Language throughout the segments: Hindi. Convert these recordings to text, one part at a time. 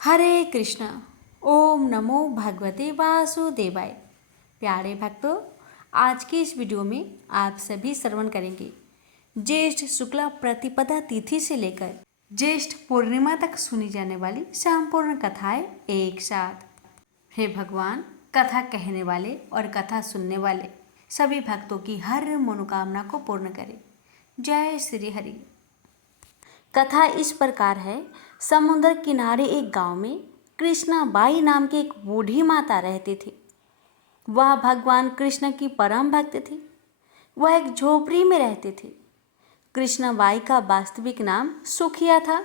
हरे कृष्णा। ओम नमो भगवते वासुदेवाय। प्यारे भक्तों, आज की इस वीडियो में आप सभी श्रवण करेंगे ज्येष्ठ शुक्ला प्रतिपदा तिथि से लेकर ज्येष्ठ पूर्णिमा तक सुनी जाने वाली संपूर्ण कथाएं एक साथ। हे भगवान, कथा कहने वाले और कथा सुनने वाले सभी भक्तों की हर मनोकामना को पूर्ण करें। जय श्री हरि। कथा इस प्रकार है। समुद्र किनारे एक गांव में कृष्णा बाई नाम की एक बूढ़ी माता रहती थी। वह भगवान कृष्ण की परम भक्त थी। वह एक झोपड़ी में रहती थी। कृष्णा बाई का वास्तविक नाम सुखिया था,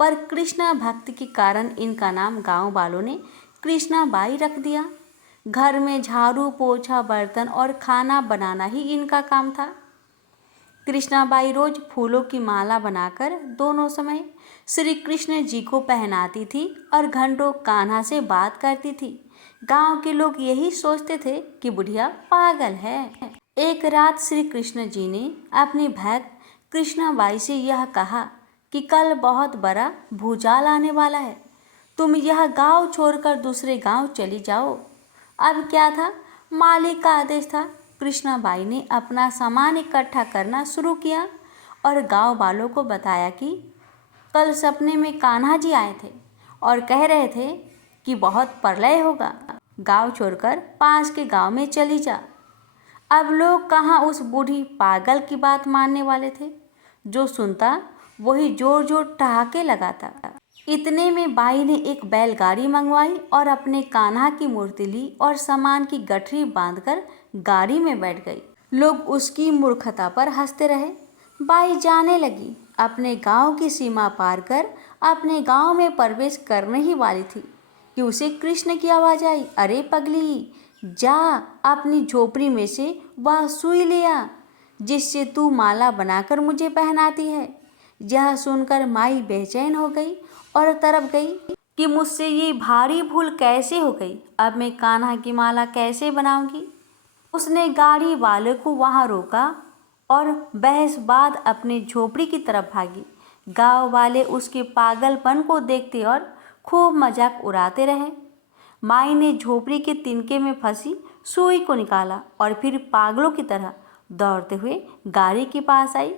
पर कृष्णा भक्ति के कारण इनका नाम गांव वालों ने कृष्णा बाई रख दिया। घर में झाड़ू पोछा बर्तन और खाना बनाना ही इनका काम था। कृष्णाबाई रोज फूलों की माला बनाकर दोनों समय श्री कृष्ण जी को पहनाती थी और घंटों कान्हा से बात करती थी। गांव के लोग यही सोचते थे कि बुढ़िया पागल है। एक रात श्री कृष्ण जी ने अपनी भक्त कृष्णाबाई से यह कहा कि कल बहुत बड़ा भूचाल आने वाला है, तुम यह गांव छोड़कर दूसरे गांव चली जाओ। अब क्या था, मालिक का आदेश था। कृष्णाबाई ने अपना सामान इकट्ठा करना शुरू किया और गांव वालों को बताया कि कल सपने में कान्हा जी आए थे और कह रहे थे कि बहुत प्रलय होगा, गांव छोड़कर पास के गांव में चली जा। अब लोग कहाँ उस बूढ़ी पागल की बात मानने वाले थे। जो सुनता वही जोर जोर ठहाके लगाता। इतने में बाई ने एक बैलगाड़ी मंगवाई और अपने कान्हा की मूर्ति ली और सामान की गठरी बांधकर गाड़ी में बैठ गई। लोग उसकी मूर्खता पर हंसते रहे। बाई जाने लगी। अपने गांव की सीमा पार कर अपने गांव में प्रवेश करने ही वाली थी कि उसे कृष्ण की आवाज आई, अरे पगली, जा अपनी झोपड़ी में से वह सुई ले आ जिससे तू माला बनाकर मुझे पहनाती है। यह सुनकर माई बेचैन हो गई और तड़प गई कि मुझसे ये भारी भूल कैसे हो गई। अब मैं कान्हा की माला कैसे बनाऊंगी। उसने गाड़ी वाले को वहां रोका और बहस बाद अपनी झोपड़ी की तरफ भागी। गांव वाले उसके पागलपन को देखते और खूब मजाक उड़ाते रहे। माई ने झोपड़ी के तिनके में फंसी सुई को निकाला और फिर पागलों की तरह दौड़ते हुए गाड़ी के पास आई।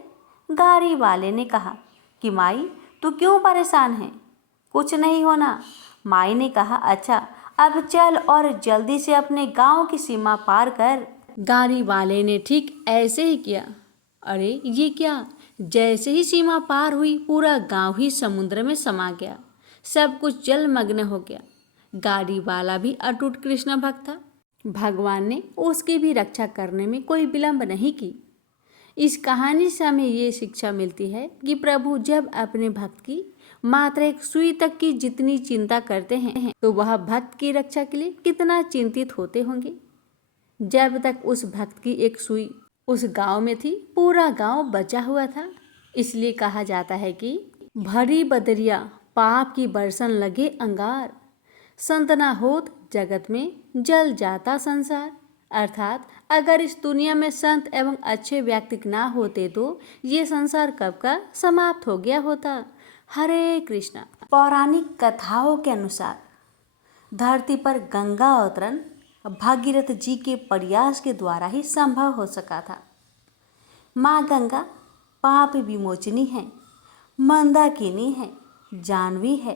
गाड़ी वाले ने कहा कि माई, तू क्यों परेशान है, कुछ नहीं होना। माई ने कहा, अच्छा अब चल और जल्दी से अपने गांव की सीमा पार कर। गाड़ी वाले ने ठीक ऐसे ही किया। अरे ये क्या, जैसे ही सीमा पार हुई पूरा गांव ही समुद्र में समा गया। सब कुछ जलमग्न हो गया। गाड़ी वाला भी अटूट कृष्ण भक्त था। भगवान ने उसकी भी रक्षा करने में कोई विलंब नहीं की। इस कहानी से हमें ये शिक्षा मिलती है कि प्रभु जब अपने भक्त की मात्र एक सुई तक की जितनी चिंता करते हैं तो वह भक्त की रक्षा के लिए कितना चिंतित होते होंगे। जब तक उस भक्त की एक सुई उस गांव में थी, पूरा गांव बचा हुआ था। इसलिए कहा जाता है कि भरी बदरिया पाप की बरसन लगे अंगार, संत ना होत जगत में जल जाता संसार। अर्थात अगर इस दुनिया में संत एवं अच्छे व्यक्ति ना होते तो ये संसार कब का समाप्त हो गया होता। हरे कृष्णा। पौराणिक कथाओं के अनुसार धरती पर गंगा अवतरण भागीरथ जी के प्रयास के द्वारा ही संभव हो सका था। माँ गंगा पाप विमोचनी है, मंदाकिनी है, जानवी है,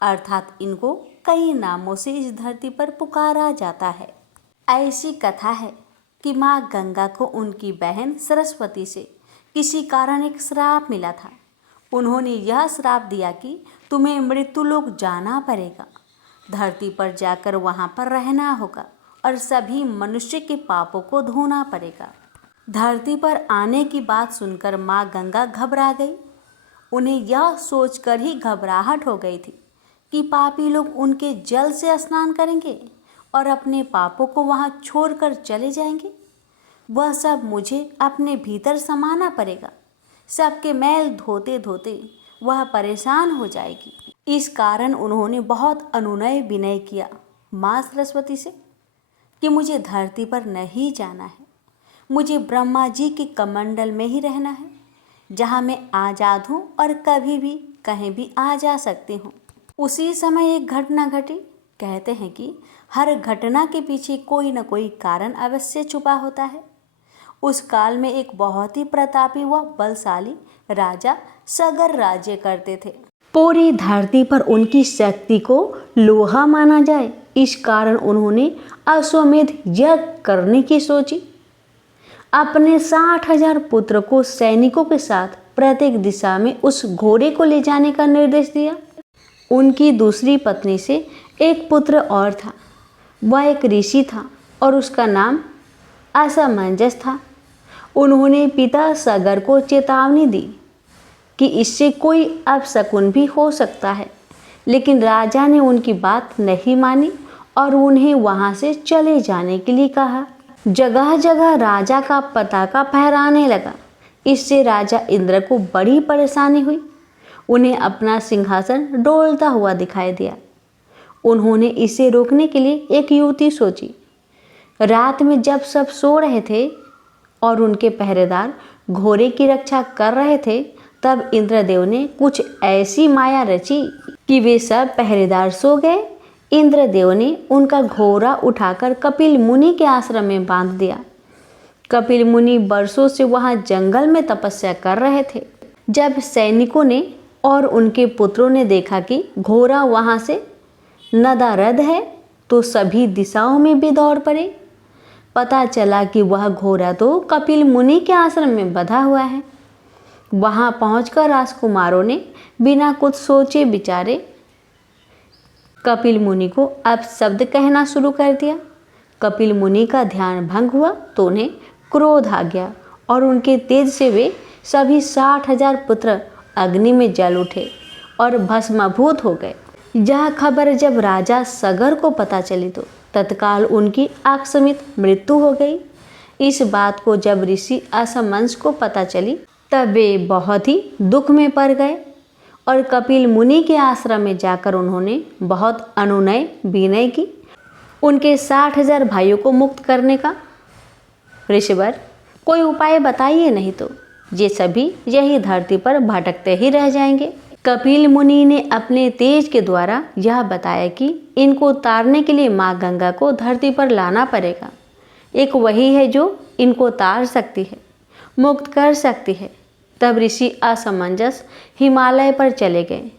अर्थात इनको कई नामों से इस धरती पर पुकारा जाता है। ऐसी कथा है कि माँ गंगा को उनकी बहन सरस्वती से किसी कारण एक श्राप मिला था। उन्होंने यह श्राप दिया कि तुम्हें मृत्युलोक जाना पड़ेगा, धरती पर जाकर वहाँ पर रहना होगा और सभी मनुष्य के पापों को धोना पड़ेगा। धरती पर आने की बात सुनकर माँ गंगा घबरा गई। उन्हें यह सोचकर ही घबराहट हो गई थी कि पापी लोग उनके जल से स्नान करेंगे और अपने पापों को वहाँ छोड़कर चले जाएंगे। वह सब मुझे अपने भीतर समाना पड़ेगा। सबके मैल धोते धोते वह परेशान हो जाएगी। इस कारण उन्होंने बहुत अनुनय विनय किया माँ सरस्वती से कि मुझे धरती पर नहीं जाना है, मुझे ब्रह्मा जी के कमंडल में ही रहना है, जहाँ मैं आज़ाद हूँ और कभी भी कहीं भी आ जा सकती हूँ। उसी समय एक घटना घटी। कहते हैं कि हर घटना के पीछे कोई न कोई कारण अवश्य छुपा होता है। उस काल में एक बहुत ही प्रतापी व बलशाली राजा सगर राज्य करते थे। पूरी धरती पर उनकी शक्ति को लोहा माना जाए, इस कारण उन्होंने अश्वमेध यज्ञ करने की सोची। अपने 60,000 पुत्र को सैनिकों के साथ प्रत्येक दिशा में उस घोड़े को ले जाने का निर्देश दिया। उनकी दूसरी पत्नी से एक पुत्र और था। वह एक ऋषि था और उसका नाम असमंजस था। उन्होंने पिता सगर को चेतावनी दी कि इससे कोई अपशकुन भी हो सकता है, लेकिन राजा ने उनकी बात नहीं मानी और उन्हें वहां से चले जाने के लिए कहा। जगह जगह राजा का पताका फहराने लगा। इससे राजा इंद्र को बड़ी परेशानी हुई। उन्हें अपना सिंहासन डोलता हुआ दिखाई दिया। उन्होंने इसे रोकने के लिए एक युक्ति सोची। रात में जब सब सो रहे थे और उनके पहरेदार घोड़े की रक्षा कर रहे थे, तब इंद्रदेव ने कुछ ऐसी माया रची कि वे सब पहरेदार सो गए। इंद्रदेव ने उनका घोड़ा उठाकर कपिल मुनि के आश्रम में बांध दिया। कपिल मुनि वर्षों से वहां जंगल में तपस्या कर रहे थे। जब सैनिकों ने और उनके पुत्रों ने देखा कि घोड़ा वहां से नदारद है, तो सभी दिशाओं में भी दौड़ पड़े। पता चला कि वह घोड़ा तो कपिल मुनि के आश्रम में बंधा हुआ है। वहां पहुंचकर राजकुमारों ने बिना कुछ सोचे विचारे कपिल मुनि को अपशब्द कहना शुरू कर दिया। कपिल मुनि का ध्यान भंग हुआ तो उन्हें क्रोध आ गया और उनके तेज से वे सभी 60,000 पुत्र अग्नि में जल उठे और भस्मीभूत हो गए। यह खबर जब राजा सगर को पता चली तो तत्काल उनकी आकस्मिक मृत्यु हो गई। इस बात को जब ऋषि असमंस को पता चली तब वे बहुत ही दुख में पड़ गए और कपिल मुनि के आश्रम में जाकर उन्होंने बहुत अनुनय विनय की उनके 60,000 भाइयों को मुक्त करने का। ऋषिवर, कोई उपाय बताइए, नहीं तो ये सभी यही धरती पर भटकते ही रह जाएंगे। कपिल मुनि ने अपने तेज के द्वारा यह बताया कि इनको उतारने के लिए माँ गंगा को धरती पर लाना पड़ेगा। एक वही है जो इनको उतार सकती है, मुक्त कर सकती है। तब ऋषि असमंजस हिमालय पर चले गए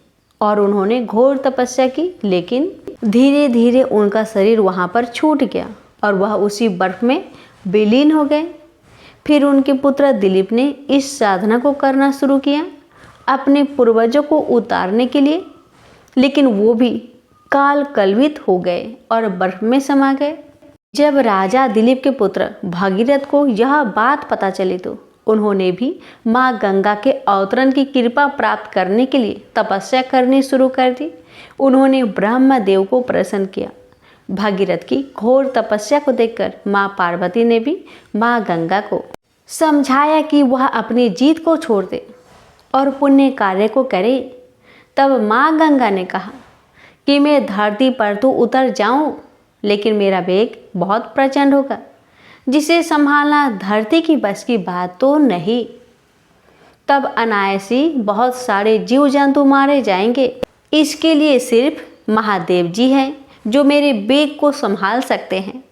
और उन्होंने घोर तपस्या की, लेकिन धीरे धीरे उनका शरीर वहाँ पर छूट गया और वह उसी बर्फ में विलीन हो गए। फिर उनके पुत्र दिलीप ने इस साधना को करना शुरू किया अपने पूर्वजों को उतारने के लिए, लेकिन वो भी काल कलवित हो गए और बर्फ में समा गए। जब राजा दिलीप के पुत्र भागीरथ को यह बात पता चली तो उन्होंने भी माँ गंगा के अवतरण की कृपा प्राप्त करने के लिए तपस्या करनी शुरू कर दी। उन्होंने ब्रह्मदेव को प्रसन्न किया। भागीरथ की घोर तपस्या को देखकर माँ पार्वती ने भी माँ गंगा को समझाया कि वह अपनी जीत को छोड़ दे और पुण्य कार्य को करे। तब माँ गंगा ने कहा कि मैं धरती पर तो उतर जाऊं, लेकिन मेरा वेग बहुत प्रचंड होगा, जिसे संभालना धरती की बस की बात तो नहीं। तब अनायासी बहुत सारे जीव जंतु मारे जाएंगे। इसके लिए सिर्फ महादेव जी हैं जो मेरे वेग को संभाल सकते हैं।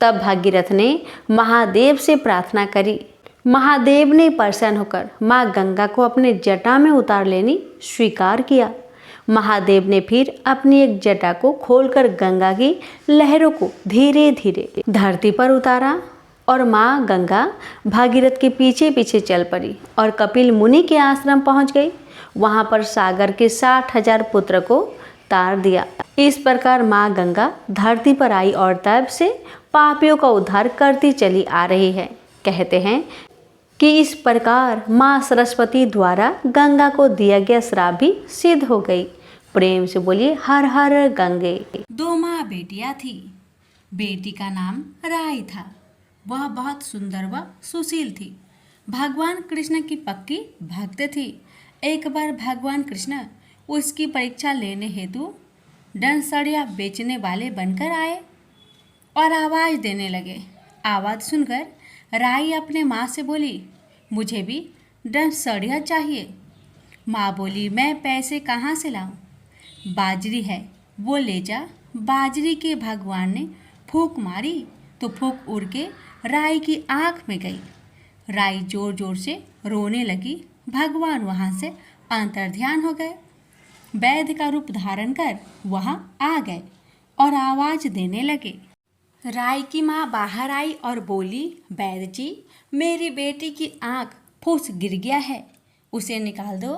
तब भागीरथ ने महादेव से प्रार्थना करी। महादेव ने प्रसन्न होकर माँ गंगा को अपने जटा में उतार लेनी स्वीकार किया। महादेव ने फिर अपनी एक जटा को खोलकर गंगा की लहरों को धीरे धीरे धरती पर उतारा और माँ गंगा भागीरथ के पीछे पीछे चल पड़ी और कपिल मुनि के आश्रम पहुंच गई। वहां पर सागर के 60,000 पुत्र को तार दिया। इस प्रकार माँ गंगा धरती पर आई और तब से पापियों का उद्धार करती चली आ रही है। कहते हैं कि इस प्रकार माँ सरस्वती द्वारा गंगा को दिया गया श्राप भी सिद्ध हो गई। प्रेम से बोलिए हर हर गंगे। 2 माँ बेटियां थी। बेटी का नाम राई था। वह बहुत सुंदर व सुशील थी। भगवान कृष्ण की पक्की भक्त थी। एक बार भगवान कृष्ण उसकी परीक्षा लेने हेतु डंसड़िया बेचने वाले बनकर आए और आवाज़ देने लगे। आवाज़ सुनकर राई अपने माँ से बोली, मुझे भी डंसड़िया चाहिए। माँ बोली, मैं पैसे कहाँ से लाऊं? बाजरी है वो ले जा। बाजरी के भगवान ने फूंक मारी तो फूंक उड़ के राई की आंख में गई। राई जोर जोर से रोने लगी। भगवान वहाँ से अंतर्ध्यान हो गए। वैद्य का रूप धारण कर वहाँ आ गए और आवाज देने लगे। राई की माँ बाहर आई और बोली, वैद्य जी, मेरी बेटी की आंख फूस गिर गया है, उसे निकाल दो।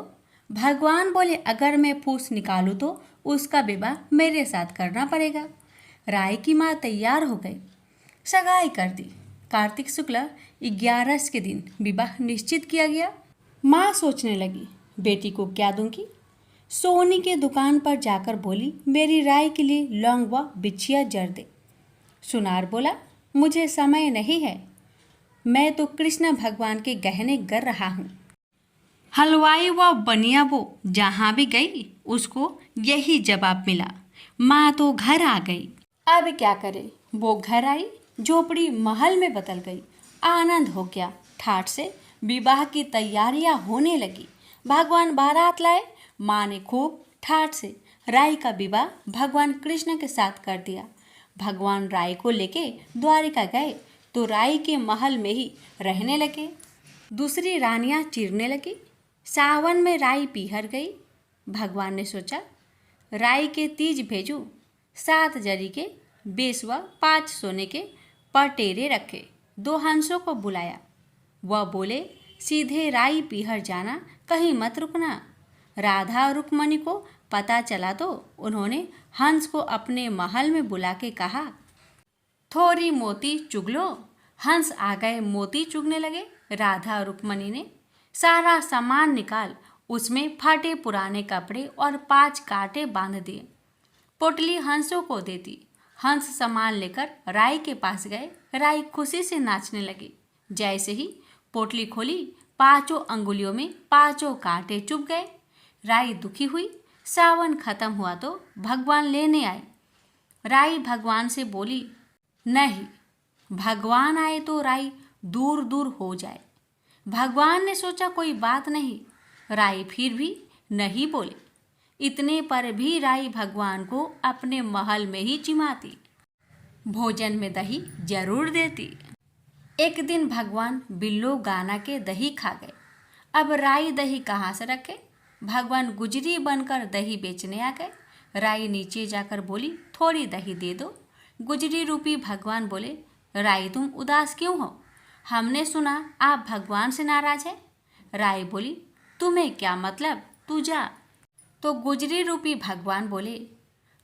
भगवान बोले, अगर मैं फूस निकालूं तो उसका विवाह मेरे साथ करना पड़ेगा। राई की माँ तैयार हो गई, सगाई कर दी। कार्तिक शुक्ल 11 के दिन विवाह निश्चित किया गया। माँ सोचने लगी, बेटी को क्या दूंगी। सोनी के दुकान पर जाकर बोली, मेरी राई के लिए लौंग व बिछिया जर दे। सुनार बोला, मुझे समय नहीं है, मैं तो कृष्ण भगवान के गहने गर रहा हूँ। हलवाई व बनिया वो जहाँ भी गई उसको यही जवाब मिला। माँ तो घर आ गई। अब क्या करे, वो घर आई, झोपड़ी महल में बदल गई। आनंद हो गया। ठाठ से विवाह की तैयारियां होने लगी। भगवान बारात लाए। माँ ने खूब ठाठ से राई का विवाह भगवान कृष्ण के साथ कर दिया। भगवान राई को लेके द्वारिका गए तो राई के महल में ही रहने लगे। दूसरी रानियां चिरने लगी। सावन में राई पीहर गई। भगवान ने सोचा, राई के तीज भेजूं। 7 जरी के 20 व 5 सोने के पटेरे रखे। 2 हंसों को बुलाया। वह बोले, सीधे राई पीहर जाना, कहीं मत रुकना। राधा और रुक्मणी को पता चला तो उन्होंने हंस को अपने महल में बुला के कहा, थोड़ी मोती चुग लो। हंस आ गए, मोती चुगने लगे। राधा और रुक्मणी ने सारा सामान निकाल उसमें फटे पुराने कपड़े और 5 कांटे बांध दिए। पोटली हंसों को दे दी। हंस सामान लेकर राई के पास गए। राई खुशी से नाचने लगी। जैसे ही पोटली खोली, 5 अंगुलियों में 5 कांटे चुभ गए। राई दुखी हुई। सावन खत्म हुआ तो भगवान लेने आए। राई भगवान से बोली, नहीं, भगवान आए तो राई दूर दूर हो जाए। भगवान ने सोचा कोई बात नहीं। राई फिर भी नहीं बोले। इतने पर भी राई भगवान को अपने महल में ही चिमाती, भोजन में दही जरूर देती। एक दिन भगवान बिल्लो गाना के दही खा गए। अब राई दही कहाँ से रखे। भगवान गुजरी बनकर दही बेचने आ गए। राई नीचे जाकर बोली, थोड़ी दही दे दो। गुजरी रूपी भगवान बोले, राई तुम उदास क्यों हो, हमने सुना आप भगवान से नाराज है। राई बोली, तुम्हें क्या मतलब, तू जा। तो गुजरी रूपी भगवान बोले,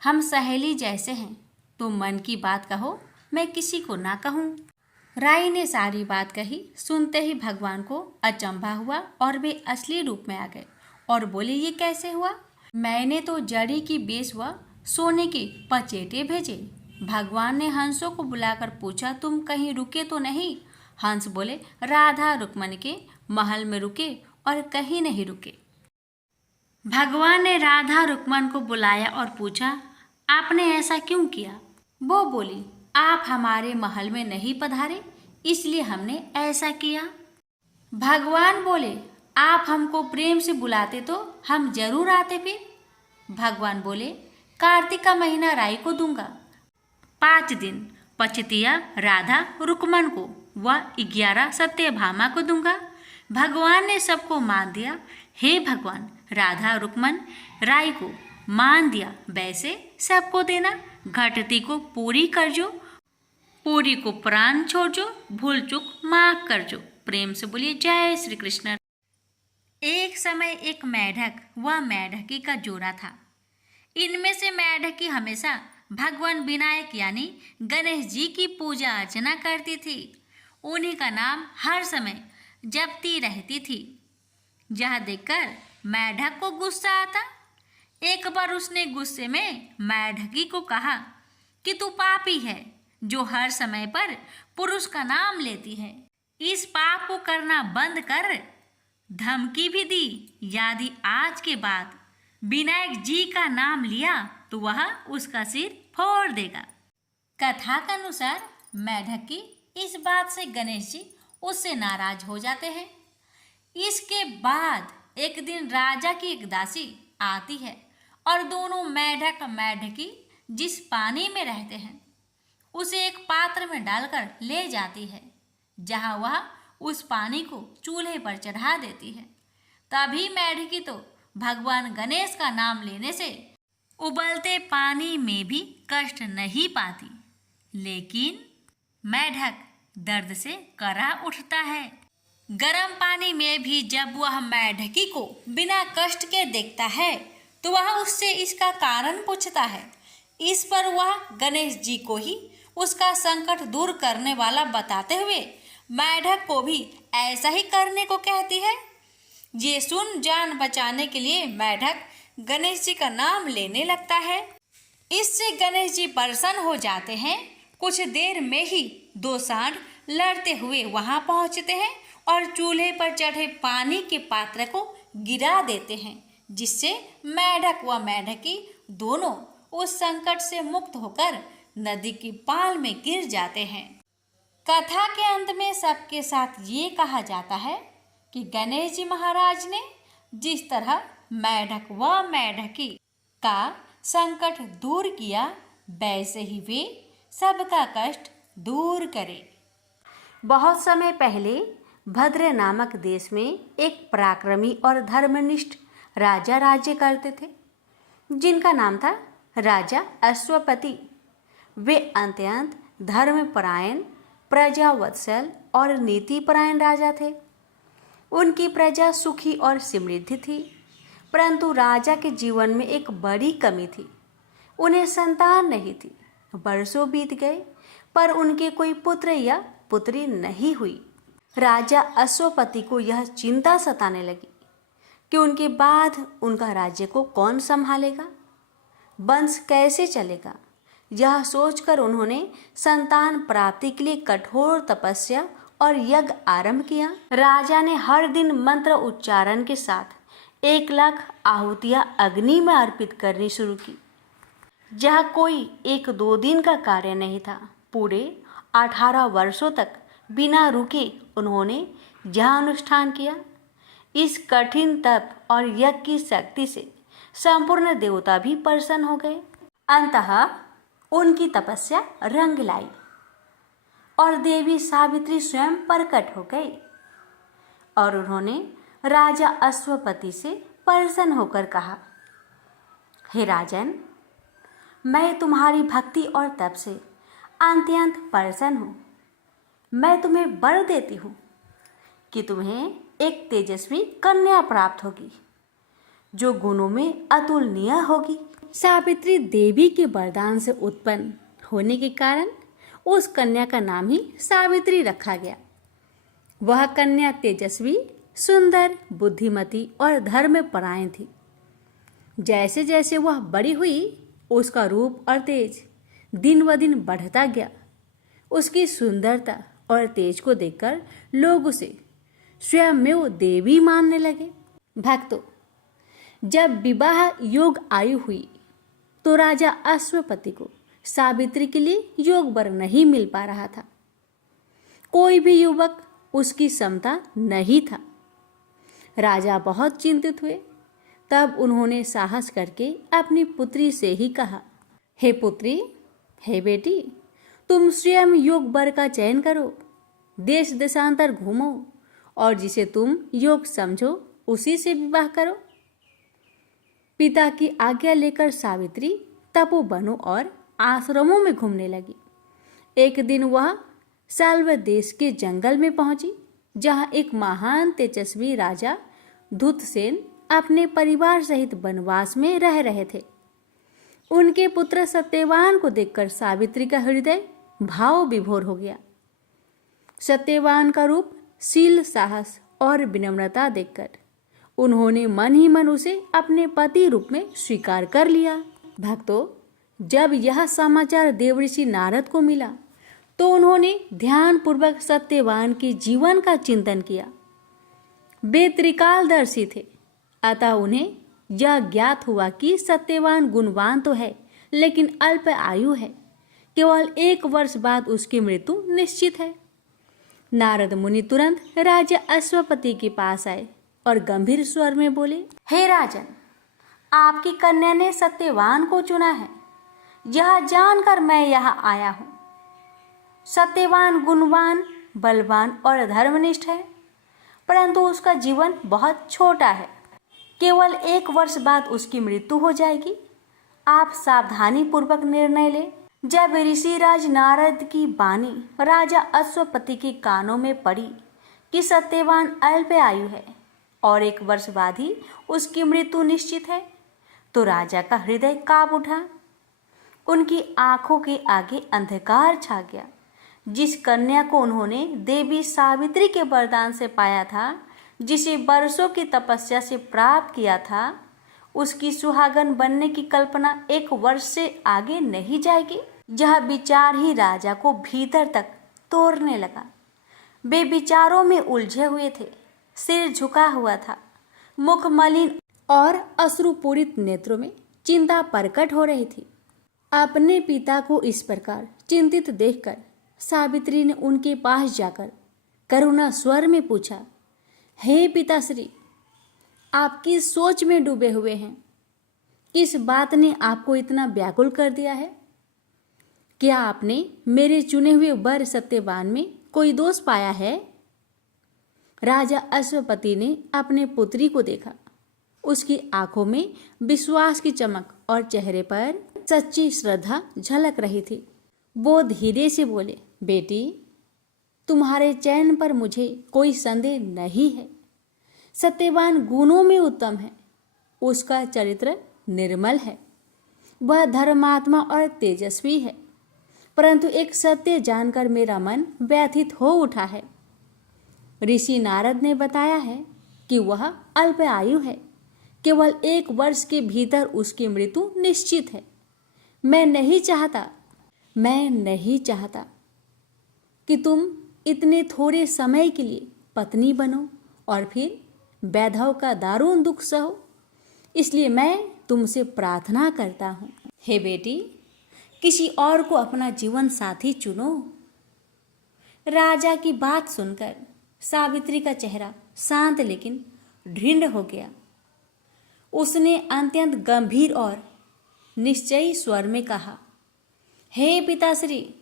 हम सहेली जैसे हैं, तुम मन की बात कहो, मैं किसी को ना कहूँ। राई ने सारी बात कही। सुनते ही भगवान को अचंभा हुआ और वे असली रूप में आ गए और बोले, ये कैसे हुआ। मैंने तो जड़ी की बेस व सोने के पचेटे भेजे। भगवान ने हंसों को बुलाकर पूछा, तुम कहीं रुके तो नहीं। हंस बोले, राधा रुक्मणी के महल में रुके और कहीं नहीं रुके। भगवान ने राधा रुक्मण को बुलाया और पूछा, आपने ऐसा क्यों किया। वो बोली, आप हमारे महल में नहीं पधारे, इसलिए हमने ऐसा किया। भगवान बोले, आप हमको प्रेम से बुलाते तो हम जरूर आते। फिर भगवान बोले, कार्तिक का महीना राई को दूंगा। 5 दिन पचतिया राधा रुक्मण को व 11 सत्यभामा को दूंगा। भगवान ने सबको मान दिया। हे भगवान, राधा रुक्मण राई को मान दिया, वैसे सबको देना। घटती को पूरी कर जो, पूरी को प्राण छोड़ जो, भूल चूक माफ कर जो। प्रेम से बोलिए जय श्री कृष्ण। एक समय एक मेढक व मेढकी का जोड़ा था। इनमें से मेढकी हमेशा भगवान विनायक यानी गणेश जी की पूजा अर्चना करती थी। उन्हीं का नाम हर समय जपती रहती थी। यह देखकर मेढक को गुस्सा आता। एक बार उसने गुस्से में मेढकी को कहा कि तू पापी है जो हर समय पर पुरुष का नाम लेती है। इस पाप को करना बंद कर। धमकी भी दी, यदि आज के बाद विनायक जी का नाम लिया तो वह उसका सिर फोड़ देगा। कथा के अनुसार मेढकी इस बात से गणेश जी उससे नाराज हो जाते हैं। इसके बाद एक दिन राजा की एक दासी आती है और दोनों मेढक मेढकी जिस पानी में रहते हैं उसे एक पात्र में डालकर ले जाती है, जहां वह उस पानी को चूल्हे पर चढ़ा देती है। तभी मेढकी तो भगवान गणेश का नाम लेने से उबलते पानी में भी कष्ट नहीं पाती, लेकिन मेढक दर्द से करा उठता है। गर्म पानी में भी जब वह मेढकी को बिना कष्ट के देखता है तो वह उससे इसका कारण पूछता है। इस पर वह गणेश जी को ही उसका संकट दूर करने वाला बताते हुए मेढक को भी ऐसा ही करने को कहती है। ये सुन जान बचाने के लिए मेढक गणेश जी का नाम लेने लगता है। इससे गणेश जी प्रसन्न हो जाते हैं। कुछ देर में ही दो सांड लड़ते हुए वहां पहुंचते हैं और चूल्हे पर चढ़े पानी के पात्र को गिरा देते हैं, जिससे मेढक व मेढकी दोनों उस संकट से मुक्त होकर नदी की पाल में गिर जाते हैं। कथा के अंत में सबके साथ ये कहा जाता है कि गणेश जी महाराज ने जिस तरह मेढक व मेढकी का संकट दूर किया, वैसे ही वे सबका कष्ट दूर करे। बहुत समय पहले भद्र नामक देश में एक पराक्रमी और धर्मनिष्ठ राजा राज्य करते थे, जिनका नाम था राजा अश्वपति। वे अत्यंत धर्मपरायण, प्रजावत्सल और नीतिपरायण राजा थे। उनकी प्रजा सुखी और समृद्ध थी, परंतु राजा के जीवन में एक बड़ी कमी थी। उन्हें संतान नहीं थी। वर्षों बीत गए पर उनके कोई पुत्र या पुत्री नहीं हुई। राजा अश्वपति को यह चिंता सताने लगी कि उनके बाद उनका राज्य को कौन संभालेगा, वंश कैसे चलेगा। यह सोचकर उन्होंने संतान प्राप्ति के लिए कठोर तपस्या और यज्ञ आरंभ किया। राजा ने हर दिन मंत्र उच्चारण के साथ 1,00,000 आहुतियां अग्नि में अर्पित करनी शुरू की। यह कोई 1-2 दिन का कार्य नहीं था। पूरे 18 वर्षों तक बिना रुके उन्होंने यह अनुष्ठान किया। इस कठिन तप और यज्ञ की शक्ति से संपूर्ण देवता भी प्रसन्न हो गए। अंततः उनकी तपस्या रंग लाई और देवी सावित्री स्वयं प्रकट हो गई और उन्होंने राजा अश्वपति से प्रसन्न होकर कहा, हे राजन, मैं तुम्हारी भक्ति और तप से अत्यंत प्रसन्न हूँ। मैं तुम्हें वर देती हूँ कि तुम्हें एक तेजस्वी कन्या प्राप्त होगी, जो गुणों में अतुलनीय होगी। सावित्री देवी के वरदान से उत्पन्न होने के कारण उस कन्या का नाम ही सावित्री रखा गया। वह कन्या तेजस्वी, सुंदर, बुद्धिमती और धर्मपरायण थी। जैसे जैसे वह बड़ी हुई, उसका रूप और तेज दिन ब दिन बढ़ता गया। उसकी सुंदरता और तेज को देखकर लोग उसे स्वयं में वो देवी मानने लगे। भक्तों, जब विवाह योग आयु हुई तो राजा अश्वपति को सावित्री के लिए योग वर नहीं मिल पा रहा था। कोई भी युवक उसकी समता नहीं था। राजा बहुत चिंतित हुए। तब उन्होंने साहस करके अपनी पुत्री से ही कहा, हे पुत्री, हे बेटी, तुम स्वयं योग वर का चयन करो, देश देशांतर घूमो और जिसे तुम योग समझो उसी से विवाह करो। पिता की आज्ञा लेकर सावित्री तपोवनों और आश्रमों में घूमने लगी। एक दिन वह साल्व देश के जंगल में पहुंची, जहां एक महान तेजस्वी राजा धूतसेन अपने परिवार सहित वनवास में रह रहे थे। उनके पुत्र सत्यवान को देखकर सावित्री का हृदय भाव विभोर हो गया। सत्यवान का रूप, शील, साहस और विनम्रता देखकर उन्होंने मन ही मन उसे अपने पति रूप में स्वीकार कर लिया। भक्तों, जब यह समाचार देवऋषि नारद को मिला तो उन्होंने ध्यानपूर्वक सत्यवान के जीवन का चिंतन किया। वे त्रिकालदर्शी थे, अतः उन्हें यह ज्ञात हुआ कि सत्यवान गुणवान तो है, लेकिन अल्प आयु है। केवल 1 वर्ष बाद उसकी मृत्यु निश्चित है। नारद मुनि तुरंत राजा अश्वपति के पास आए और गंभीर स्वर में बोले, हे राजन, आपकी कन्या ने सत्यवान को चुना है, यह जानकर मैं यहाँ आया हूँ। सत्यवान गुणवान, बलवान और धर्मनिष्ठ है, परंतु उसका जीवन बहुत छोटा है। केवल 1 वर्ष बाद उसकी मृत्यु हो जाएगी। आप सावधानी पूर्वक निर्णय लें। जब ऋषिराज नारद की वाणी राजा अश्वपति के कानों में पड़ी कि सत्यवान अल्प आयु है और 1 वर्ष बाद ही उसकी मृत्यु निश्चित है, तो राजा का हृदय कांप उठा। उनकी आंखों के आगे अंधकार छा गया। जिस कन्या को उन्होंने देवी सावित्री के वरदान से पाया था, जिसे वर्षों की तपस्या से प्राप्त किया था, उसकी सुहागन बनने की कल्पना 1 वर्ष से आगे नहीं जाएगी। यह विचार ही राजा को भीतर तक तोड़ने लगा। वे विचारों में उलझे हुए थे, सिर झुका हुआ था, मुख मलिन और अश्रुपूरित नेत्रों में चिंता प्रकट हो रही थी। अपने पिता को इस प्रकार चिंतित देखकर सावित्री ने उनके पास जाकर करुणा स्वर में पूछा, हे पिताश्री, आप किस सोच में डूबे हुए हैं? किस बात ने आपको इतना व्याकुल कर दिया है? क्या आपने मेरे चुने हुए वर सत्यवान में कोई दोष पाया है? राजा अश्वपति ने अपने पुत्री को देखा। उसकी आंखों में विश्वास की चमक और चेहरे पर सच्ची श्रद्धा झलक रही थी। वो धीरे से बोले, बेटी, तुम्हारे चयन पर मुझे कोई संदेह नहीं है। सत्यवान गुणों में उत्तम है, उसका चरित्र निर्मल है, वह धर्मात्मा और तेजस्वी है, परंतु एक सत्य जानकर मेरा मन व्यथित हो उठा है। ऋषि नारद ने बताया है कि वह अल्प आयु है, केवल 1 वर्ष के भीतर उसकी मृत्यु निश्चित है। मैं नहीं चाहता कि तुम इतने थोड़े समय के लिए पत्नी बनो और फिर वैधव का दारुण दुख सहो। इसलिए मैं तुमसे प्रार्थना करता हूँ, हे बेटी, किसी और को अपना जीवन साथी चुनो। राजा की बात सुनकर सावित्री का चेहरा शांत लेकिन दृढ़ हो गया। उसने अत्यंत गंभीर और निश्चयी स्वर में कहा, हे पिताश्री,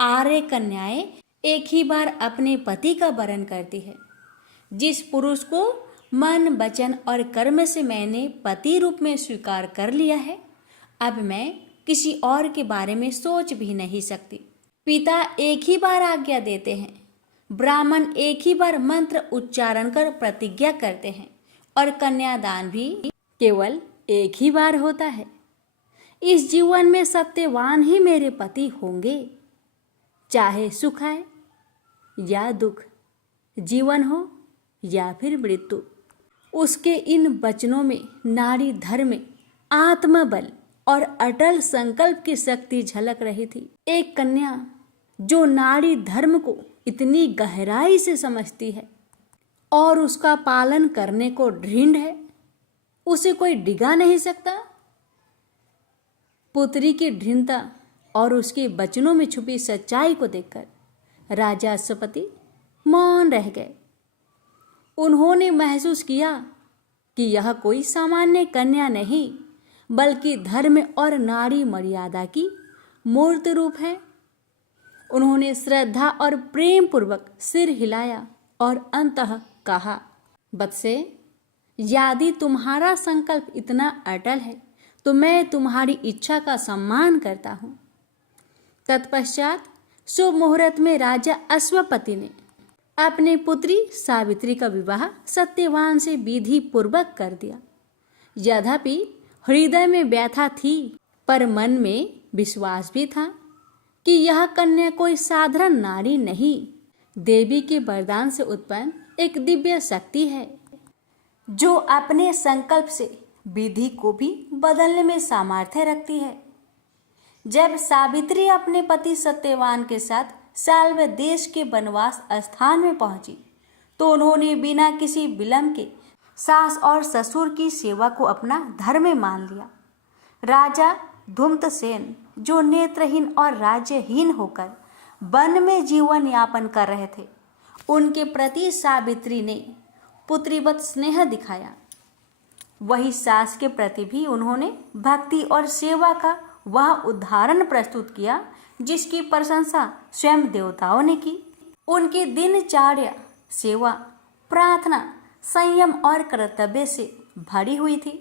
आर्य कन्याएं एक ही बार अपने पति का वरण करती है। जिस पुरुष को मन, वचन और कर्म से मैंने पति रूप में स्वीकार कर लिया है, अब मैं किसी और के बारे में सोच भी नहीं सकती। पिता एक ही बार आज्ञा देते हैं, ब्राह्मण एक ही बार मंत्र उच्चारण कर प्रतिज्ञा करते हैं और कन्यादान भी केवल एक ही बार होता है। इस जीवन में सत्यवान ही मेरे पति होंगे, चाहे सुख आए या दुख, जीवन हो या फिर मृत्यु। उसके इन वचनों में नारी धर्म, आत्मबल और अटल संकल्प की शक्ति झलक रही थी। एक कन्या जो नारी धर्म को इतनी गहराई से समझती है और उसका पालन करने को दृढ़ है, उसे कोई डिगा नहीं सकता। पुत्री की दृढ़ता और उसके वचनों में छुपी सच्चाई को देखकर राजा अश्वपति मौन रह गए। उन्होंने महसूस किया कि यह कोई सामान्य कन्या नहीं, बल्कि धर्म और नारी मर्यादा की मूर्त रूप है। उन्होंने श्रद्धा और प्रेम पूर्वक सिर हिलाया और अंततः कहा, बत्से, यदि तुम्हारा संकल्प इतना अटल है तो मैं तुम्हारी इच्छा का सम्मान करता हूँ। तत्पश्चात शुभ मुहूर्त में राजा अश्वपति ने अपनी पुत्री सावित्री का विवाह सत्यवान से विधि पूर्वक कर दिया। यद्यपि हृदय में व्यथा थी, पर मन में विश्वास भी था कि यह कन्या कोई साधारण नारी नहीं, देवी के वरदान से उत्पन्न एक दिव्य शक्ति है, जो अपने संकल्प से विधि को भी बदलने में सामर्थ्य रखती है। जब सावित्री अपने पति सत्यवान के साथ साल्व देश के वनवास स्थान में पहुंची, तो उन्होंने बिना किसी विलंब के सास और ससुर की सेवा को अपना धर्म मान लिया। राजा धूम्रसेन, जो नेत्रहीन और राज्यहीन होकर वन में जीवन यापन कर रहे थे, उनके प्रति सावित्री ने पुत्रीवत स्नेह दिखाया। वही सास के प्रति भी उन्होंने भक्ति और सेवा का वह उदाहरण प्रस्तुत किया जिसकी प्रशंसा स्वयं देवताओं ने की। उनकी दिनचर्या सेवा, प्रार्थना, संयम और कर्तव्य से भरी हुई थी।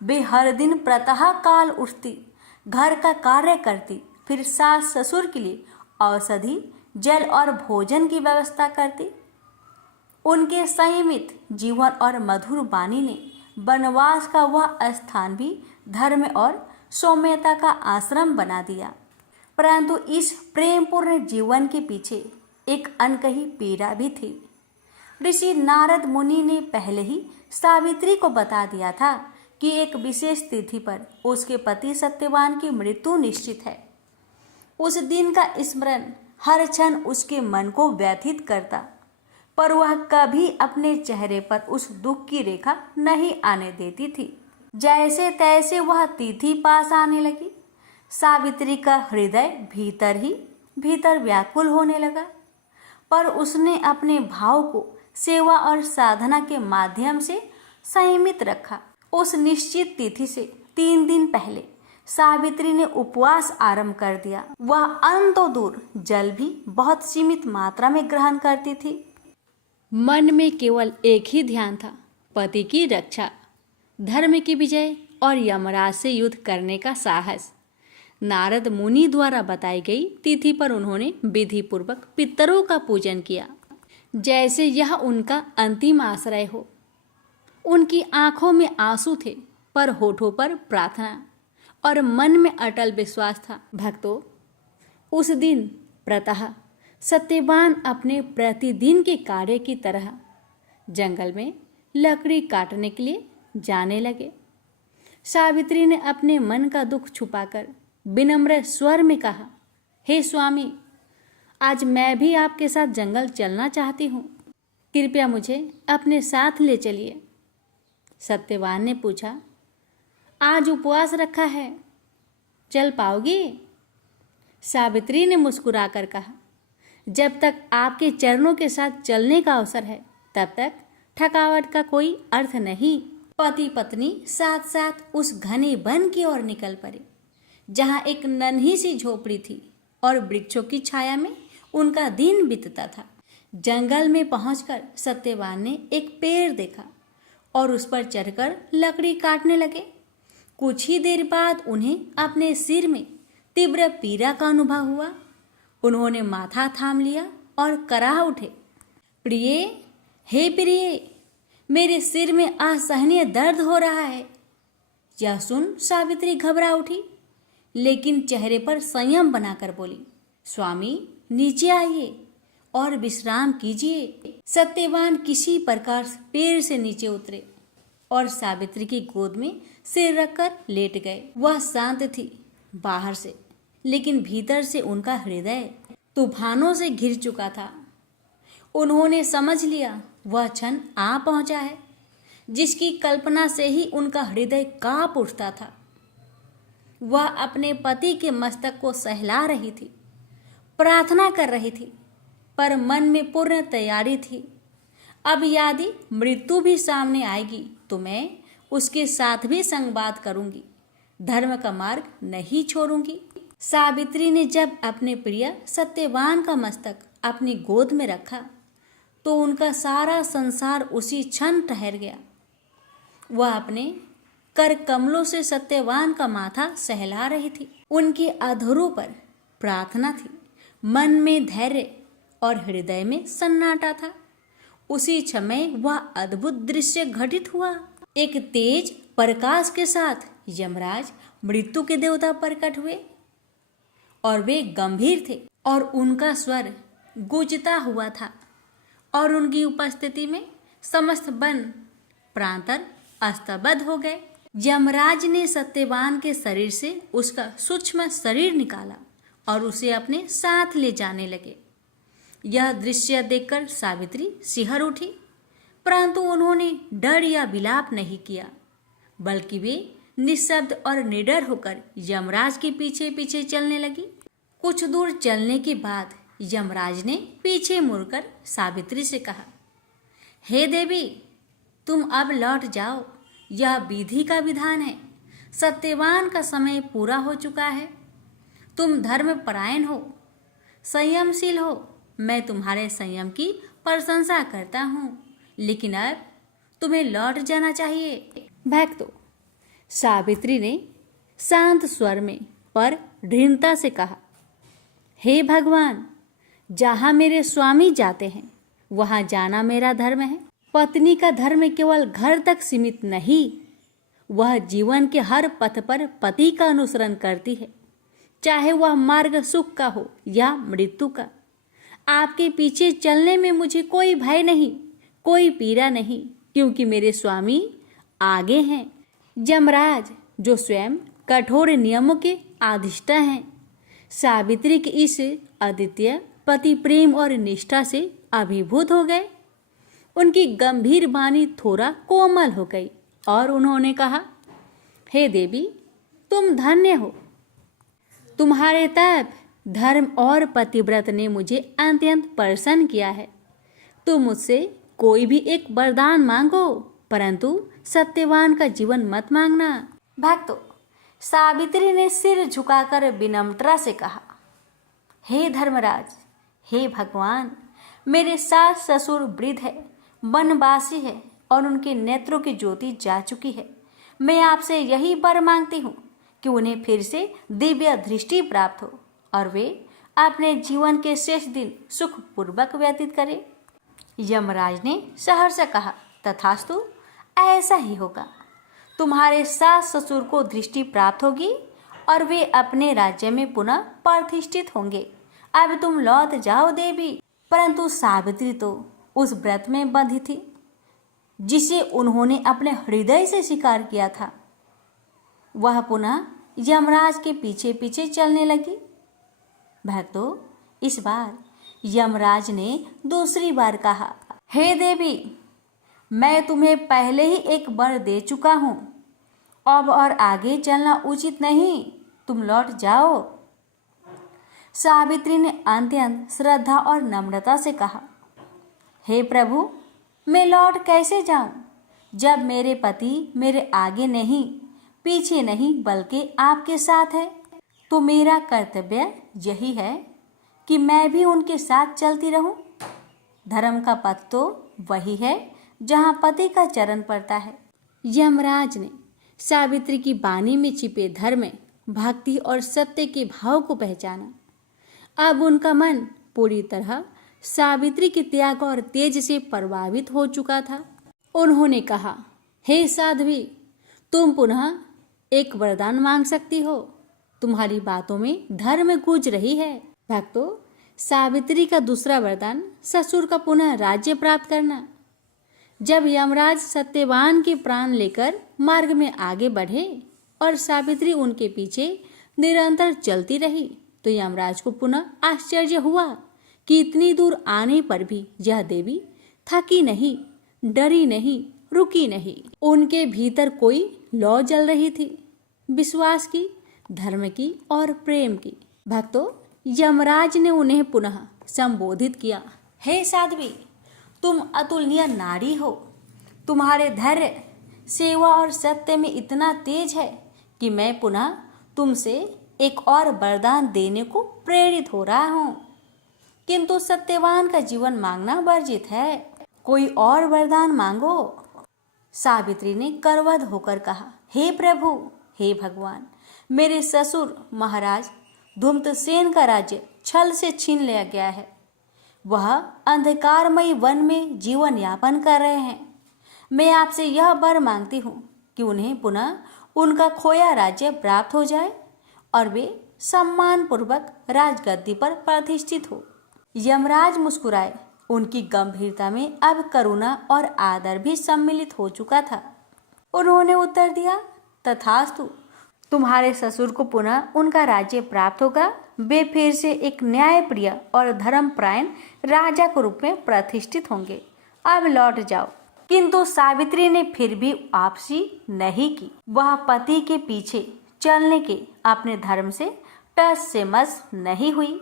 वे हर दिन प्रातः काल उठती, घर का कार्य करती, फिर सास ससुर के लिए औषधि, जल और भोजन की व्यवस्था करती। उनके संयमित जीवन और मधुर वाणी ने वनवास का वह स्थान भी धर्म और सौम्यता का आश्रम बना दिया। परंतु इस प्रेमपूर्ण जीवन के पीछे एक अनकही पीड़ा भी थी। ऋषि नारद मुनि ने पहले ही सावित्री को बता दिया था कि एक विशेष तिथि पर उसके पति सत्यवान की मृत्यु निश्चित है। उस दिन का स्मरण हर क्षण उसके मन को व्यथित करता, पर वह कभी अपने चेहरे पर उस दुख की रेखा नहीं आने देती थी। जैसे तैसे वह तिथि पास आने लगी, सावित्री का हृदय भीतर ही भीतर व्याकुल होने लगा, पर उसने अपने भाव को सेवा और साधना के माध्यम से संयमित रखा। उस निश्चित तिथि से 3 दिन पहले सावित्री ने उपवास आरंभ कर दिया। वह अन्न तो दूर, जल भी बहुत सीमित मात्रा में ग्रहण करती थी। मन में केवल एक ही ध्यान था, पति की रक्षा, धर्म की विजय और यमराज से युद्ध करने का साहस। नारद मुनि द्वारा बताई गई तिथि पर उन्होंने विधि पूर्वक पितरों का पूजन किया, जैसे यह उनका अंतिम आश्रय हो। उनकी आंखों में आंसू थे, पर होठों पर प्रार्थना और मन में अटल विश्वास था। भक्तों, उस दिन प्रातः सत्यवान अपने प्रतिदिन के कार्य की तरह जंगल में लकड़ी काटने के लिए जाने लगे। सावित्री ने अपने मन का दुख छुपाकर विनम्र स्वर में कहा, हे स्वामी, आज मैं भी आपके साथ जंगल चलना चाहती हूँ। कृपया मुझे अपने साथ ले चलिए। सत्यवान ने पूछा, आज उपवास रखा है, चल पाओगी? सावित्री ने मुस्कुराकर कहा, जब तक आपके चरणों के साथ चलने का अवसर है, तब तक थकावट का कोई अर्थ नहीं। पति पत्नी साथ साथ उस घने वन की ओर निकल पड़े, जहाँ एक नन्ही सी झोपड़ी थी और वृक्षों की छाया में उनका दिन बीतता था। जंगल में पहुंचकर सत्यवान ने एक पेड़ देखा और उस पर चढ़कर लकड़ी काटने लगे। कुछ ही देर बाद उन्हें अपने सिर में तीव्र पीड़ा का अनुभव हुआ। उन्होंने माथा थाम लिया और कराह उठे, प्रिय, हे प्रिय, मेरे सिर में असहनीय दर्द हो रहा है। यह सुन सावित्री घबरा उठी, लेकिन चेहरे पर संयम बनाकर बोली, स्वामी, नीचे आइए और विश्राम कीजिए। सत्यवान किसी प्रकार पेड़ से नीचे उतरे और सावित्री की गोद में सिर रखकर लेट गए। वह शांत थी बाहर से, लेकिन भीतर से उनका हृदय तूफानों से घिर चुका था। उन्होंने समझ लिया वह क्षण आ पहुंचा है, जिसकी कल्पना से ही उनका हृदय कांप उठता था। वह अपने पति के मस्तक को सहला रही थी, प्रार्थना कर रही थी, पर मन में पूर्ण तैयारी थी। अब यदि मृत्यु भी सामने आएगी तो मैं उसके साथ भी संवाद करूंगी, धर्म का मार्ग नहीं छोड़ूंगी। सावित्री ने जब अपने प्रिय सत्यवान का मस्तक अपनी गोद में रखा तो उनका सारा संसार उसी क्षण ठहर गया। वह अपने कर कमलों से सत्यवान का माथा सहला रही थी। उनके अधरों पर प्रार्थना थी, मन में धैर्य और हृदय में सन्नाटा था। उसी समय वह अद्भुत दृश्य घटित हुआ। एक तेज प्रकाश के साथ यमराज मृत्यु के देवता प्रकट हुए और वे गंभीर थे और उनका स्वर गूंजता हुआ था और उनकी उपस्थिति में समस्त वन प्रांतर स्तब्ध हो गए। यमराज ने सत्यवान के शरीर से उसका सूक्ष्म शरीर निकाला और उसे अपने साथ ले जाने लगे। यह दृश्य देखकर सावित्री सिहर उठी, परंतु उन्होंने डर या विलाप नहीं किया, बल्कि वे निःशब्द और निडर होकर यमराज के पीछे पीछे चलने लगी। कुछ दूर चलने के बाद यमराज ने पीछे मुड़कर सावित्री से कहा, हे देवी, तुम अब लौट जाओ, यह विधि का विधान है। सत्यवान का समय पूरा हो चुका है। तुम धर्मपरायण हो, संयमशील हो। मैं तुम्हारे संयम की प्रशंसा करता हूँ, लेकिन अब तुम्हें लौट जाना चाहिए। भक्तों, सावित्री ने शांत स्वर में पर दृढ़ता से कहा, हे भगवान, जहाँ मेरे स्वामी जाते हैं वहाँ जाना मेरा धर्म है। पत्नी का धर्म केवल घर तक सीमित नहीं, वह जीवन के हर पथ पर पति का अनुसरण करती है, चाहे वह मार्ग सुख का हो या मृत्यु का। आपके पीछे चलने में मुझे कोई भय नहीं, कोई पीड़ा नहीं, क्योंकि मेरे स्वामी आगे हैं। यमराज जो स्वयं कठोर नियमों के अधिष्ठा हैं, सावित्री के इस अद्वितीय पति प्रेम और निष्ठा से अभिभूत हो गए। उनकी गंभीर वाणी थोड़ा कोमल हो गई और उन्होंने कहा, हे देवी, तुम धन्य हो। तुम्हारे तप, धर्म और पतिव्रत ने मुझे अत्यंत प्रसन्न किया है। तुम मुझसे कोई भी एक वरदान मांगो, परंतु सत्यवान का जीवन मत मांगना। भक्तों, सावित्री ने सिर झुकाकर विनम्रता से कहा, हे धर्मराज, हे भगवान, मेरे सास ससुर वृद्ध है, वनवासी है और उनके नेत्रों की ज्योति जा चुकी है। मैं आपसे यही वर मांगती हूँ कि उन्हें फिर से दिव्य दृष्टि प्राप्त हो और वे अपने जीवन के शेष दिन सुखपूर्वक व्यतीत करें। यमराज ने सहर्ष कहा, तथास्तु, ऐसा ही होगा। तुम्हारे सास ससुर को दृष्टि प्राप्त होगी और वे अपने राज्य में पुनः प्रतिष्ठित होंगे। अब तुम लौट जाओ देवी। परंतु सावित्री तो उस व्रत में बंधी थी जिसे उन्होंने अपने हृदय से स्वीकार किया था। वह पुनः यमराज के पीछे पीछे चलने लगी। भक्तों, इस बार यमराज ने दूसरी बार कहा, हे देवी, मैं तुम्हें पहले ही एक वर दे चुका हूँ, अब और आगे चलना उचित नहीं, तुम लौट जाओ। सावित्री ने अत्यंत श्रद्धा और नम्रता से कहा, हे प्रभु, मैं लौट कैसे जाऊं जब मेरे पति मेरे आगे नहीं, पीछे नहीं, बल्कि आपके साथ है। तो मेरा कर्तव्य यही है कि मैं भी उनके साथ चलती रहूं। धर्म का पथ तो वही है जहां पति का चरण पड़ता है। यमराज ने सावित्री की वाणी में छिपे धर्म, भक्ति और सत्य के भाव को पहचाना। अब उनका मन पूरी तरह सावित्री के त्याग और तेज से प्रभावित हो चुका था। उन्होंने कहा, हे साध्वी, तुम पुनः एक वरदान मांग सकती हो। तुम्हारी बातों में धर्म गूंज रही है। भक्तों, सावित्री का दूसरा वरदान ससुर का पुनः राज्य प्राप्त करना। जब यमराज सत्यवान के प्राण लेकर मार्ग में आगे बढ़े और सावित्री उनके पीछे निरंतर चलती रही, तो यमराज को पुनः आश्चर्य हुआ कि इतनी दूर आने पर भी यह देवी थकी नहीं, डरी नहीं, रुकी नहीं। उनके भीतर कोई लौ जल रही थी, विश्वास की, धर्म की और प्रेम की। भक्तों, यमराज ने उन्हें पुनः संबोधित किया, हे साध्वी, तुम अतुलनीय नारी हो। तुम्हारे धैर्य, सेवा और सत्य में इतना तेज है कि मैं पुनः तुमसे एक और वरदान देने को प्रेरित हो रहा हूँ, किंतु सत्यवान का जीवन मांगना वर्जित है। कोई और वरदान मांगो। सावित्री ने करवद होकर कहा, हे प्रभु, हे भगवान, मेरे ससुर महाराज धूम्रसेन का राज्य छल से छीन लिया गया है। वह अंधकारमयी वन में जीवन यापन कर रहे हैं। मैं आपसे यह वर मांगती हूँ कि उन्हें पुनः उनका खोया राज्य प्राप्त हो जाए और वे सम्मान पूर्वक राजगद्दी पर प्रतिष्ठित हो। यमराज मुस्कुराए। उनकी गंभीरता में अब करुणा और आदर भी सम्मिलित हो चुका था। उन्होंने उत्तर दिया, तथास्तु, तुम्हारे ससुर को पुनः उनका राज्य प्राप्त होगा। वे फिर से एक न्यायप्रिय और धर्मपरायण राजा के रूप में प्रतिष्ठित होंगे। अब लौट जाओ। किंतु सावित्री ने फिर भी वापसी नहीं की। वह पति के पीछे चलने के अपने धर्म से टस से मस नहीं हुई।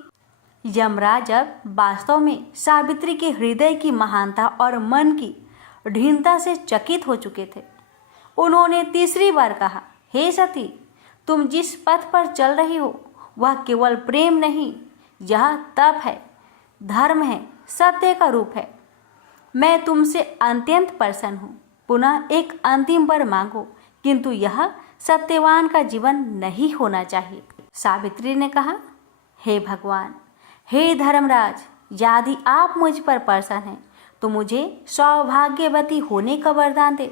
यमराज अब वास्तव में सावित्री के हृदय की महानता और मन की दृढ़ता से चकित हो चुके थे। उन्होंने तीसरी बार कहा, हे सती, तुम जिस पथ पर चल रही हो वह केवल प्रेम नहीं, यह तप है, धर्म है, सत्य का रूप है। मैं तुमसे अत्यंत प्रसन्न हूँ। पुनः एक अंतिम वर मांगो, किंतु यह सत्यवान का जीवन नहीं होना चाहिए। सावित्री ने कहा, हे भगवान, हे धर्मराज, यदि आप मुझ पर प्रसन्न हैं तो मुझे सौभाग्यवती होने का वरदान दे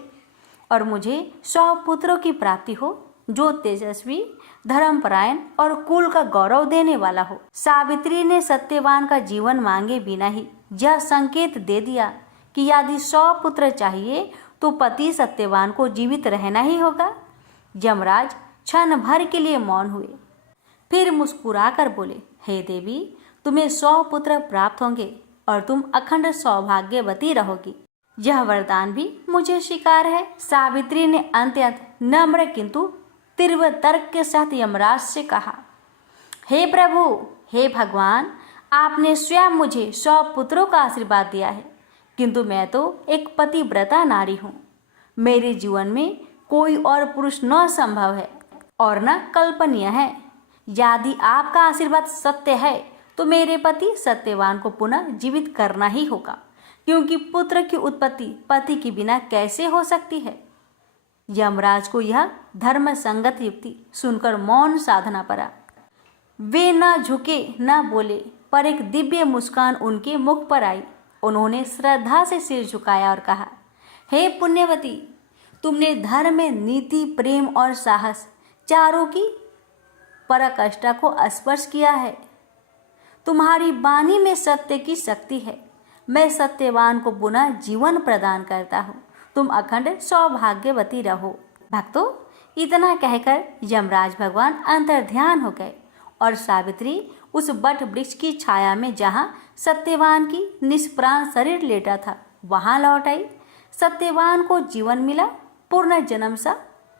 और मुझे 100 पुत्रों की प्राप्ति हो जो तेजस्वी, धर्मपरायण और कुल का गौरव देने वाला हो। सावित्री ने सत्यवान का जीवन मांगे बिना ही यह संकेत दे दिया कि यदि 100 पुत्र चाहिए तो पति सत्यवान को जीवित रहना ही होगा। यमराज क्षण भर के लिए मौन हुए, फिर मुस्कुराकर बोले, हे देवी, तुम्हें 100 पुत्र प्राप्त होंगे और तुम अखंड सौभाग्यवती रहोगी। यह वरदान भी मुझे स्वीकार है। सावित्री ने अत्यंत नम्र किंतु तीव्र तर्क के साथ यमराज से कहा, हे प्रभु, हे भगवान, आपने स्वयं मुझे 100 पुत्रों का आशीर्वाद दिया है, किंतु मैं तो एक पतिव्रता नारी हूँ। मेरे जीवन में कोई और पुरुष न संभव है और न कल्पनीय है। यदि आपका आशीर्वाद सत्य है तो मेरे पति सत्यवान को पुनः जीवित करना ही होगा, क्योंकि पुत्र की उत्पत्ति पति के बिना कैसे हो सकती है। यमराज को यह धर्म संगत युक्ति सुनकर मौन साधना पड़ा। वे न झुके न बोले, पर एक दिव्य मुस्कान उनके मुख पर आई। उन्होंने श्रद्धा से सिर झुकाया और कहा, हे पुण्यवती, तुमने धर्म में नीति, प्रेम और साहस चारों की पराकाष्ठा को स्पर्श किया है। तुम्हारी वाणी में सत्य की शक्ति है। मैं सत्यवान को पुनः जीवन प्रदान करता हूँ। तुम अखंड सौभाग्यवती रहो। भक्तों, इतना कहकर यमराज भगवान अंतर्ध्यान हो गए और सावित्री उस बट वृक्ष की छाया में जहाँ सत्यवान की निष्प्राण शरीर लेटा था वहाँ लौट आई। सत्यवान को जीवन मिला, पूर्ण जन्म सा।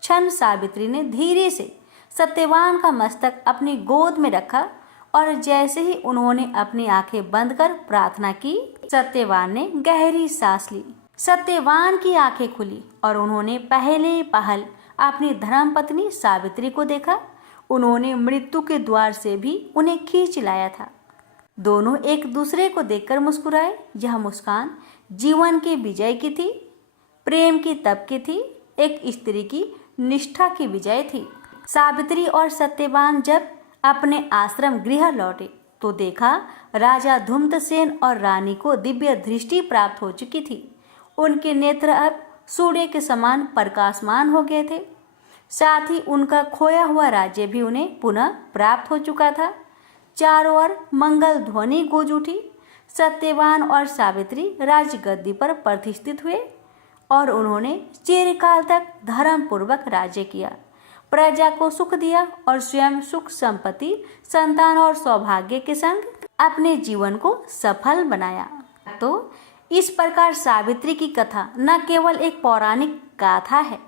क्षण सावित्री ने धीरे से सत्यवान का मस्तक अपनी गोद में रखा और जैसे ही उन्होंने अपनी आंखें बंद कर प्रार्थना की, सत्यवान ने गहरी सांस ली। सत्यवान की आंखें खुली और उन्होंने पहले पहल अपनी धर्मपत्नी सावित्री को देखा। उन्होंने मृत्यु के द्वार से भी उन्हें खींच लाया था। दोनों एक दूसरे को देखकर मुस्कुराए। यह मुस्कान जीवन की विजय की थी, प्रेम की तप की थी, एक स्त्री की निष्ठा की विजय थी। सावित्री और सत्यवान जब अपने आश्रम गृह लौटे तो देखा राजा धूम्रसेन और रानी को दिव्य दृष्टि प्राप्त हो चुकी थी। उनके नेत्र अब सूर्य के समान प्रकाशमान हो गए थे। साथ ही उनका खोया हुआ राज्य भी उन्हें पुनः प्राप्त हो चुका था। चारों ओर मंगल ध्वनि गूंज उठी। सत्यवान और सावित्री राजगद्दी पर प्रतिष्ठित हुए और उन्होंने चिरकाल तक धर्म पूर्वक राज्य किया, प्रजा को सुख दिया और स्वयं सुख, संपत्ति, संतान और सौभाग्य के संग अपने जीवन को सफल बनाया। तो इस प्रकार सावित्री की कथा न केवल एक पौराणिक गाथा है,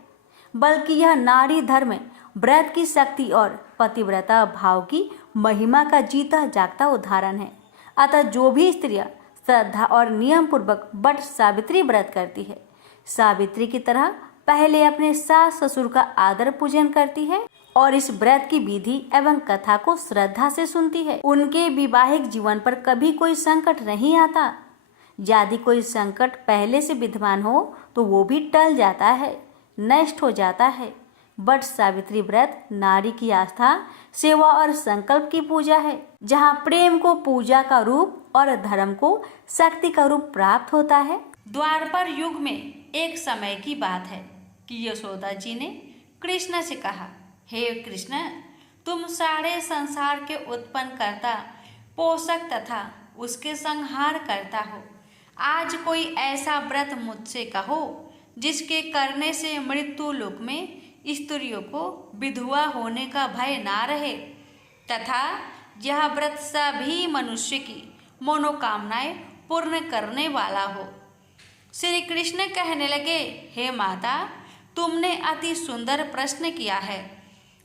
बल्कि यह नारी धर्म, व्रत की शक्ति और पतिव्रता भाव की महिमा का जीता जागता उदाहरण है। अतः जो भी स्त्रियां श्रद्धा और नियम पूर्वक बट सावित्री व्रत करती है, सावित्री की तरह पहले अपने सास ससुर का आदर पूजन करती है और इस व्रत की विधि एवं कथा को श्रद्धा से सुनती है, उनके वैवाहिक जीवन पर कभी कोई संकट नहीं आता। यदि कोई संकट पहले से विद्यमान हो तो वो भी टल जाता है, नष्ट हो जाता है। बट सावित्री व्रत नारी की आस्था, सेवा और संकल्प की पूजा है, जहाँ प्रेम को पूजा का रूप और धर्म को शक्ति का रूप प्राप्त होता है। द्वापर युग में एक समय की बात है कि यशोदा जी ने कृष्ण से कहा, हे कृष्ण, तुम सारे संसार के उत्पन्न करता, पोषक तथा उसके संहार करता हो। आज कोई ऐसा व्रत मुझसे कहो जिसके करने से मृत्यु लोक में स्त्रियों को विधवा होने का भय ना रहे तथा यह व्रत सभी मनुष्य की मनोकामनाएं पूर्ण करने वाला हो। श्री कृष्ण कहने लगे, हे माता, तुमने अति सुंदर प्रश्न किया है।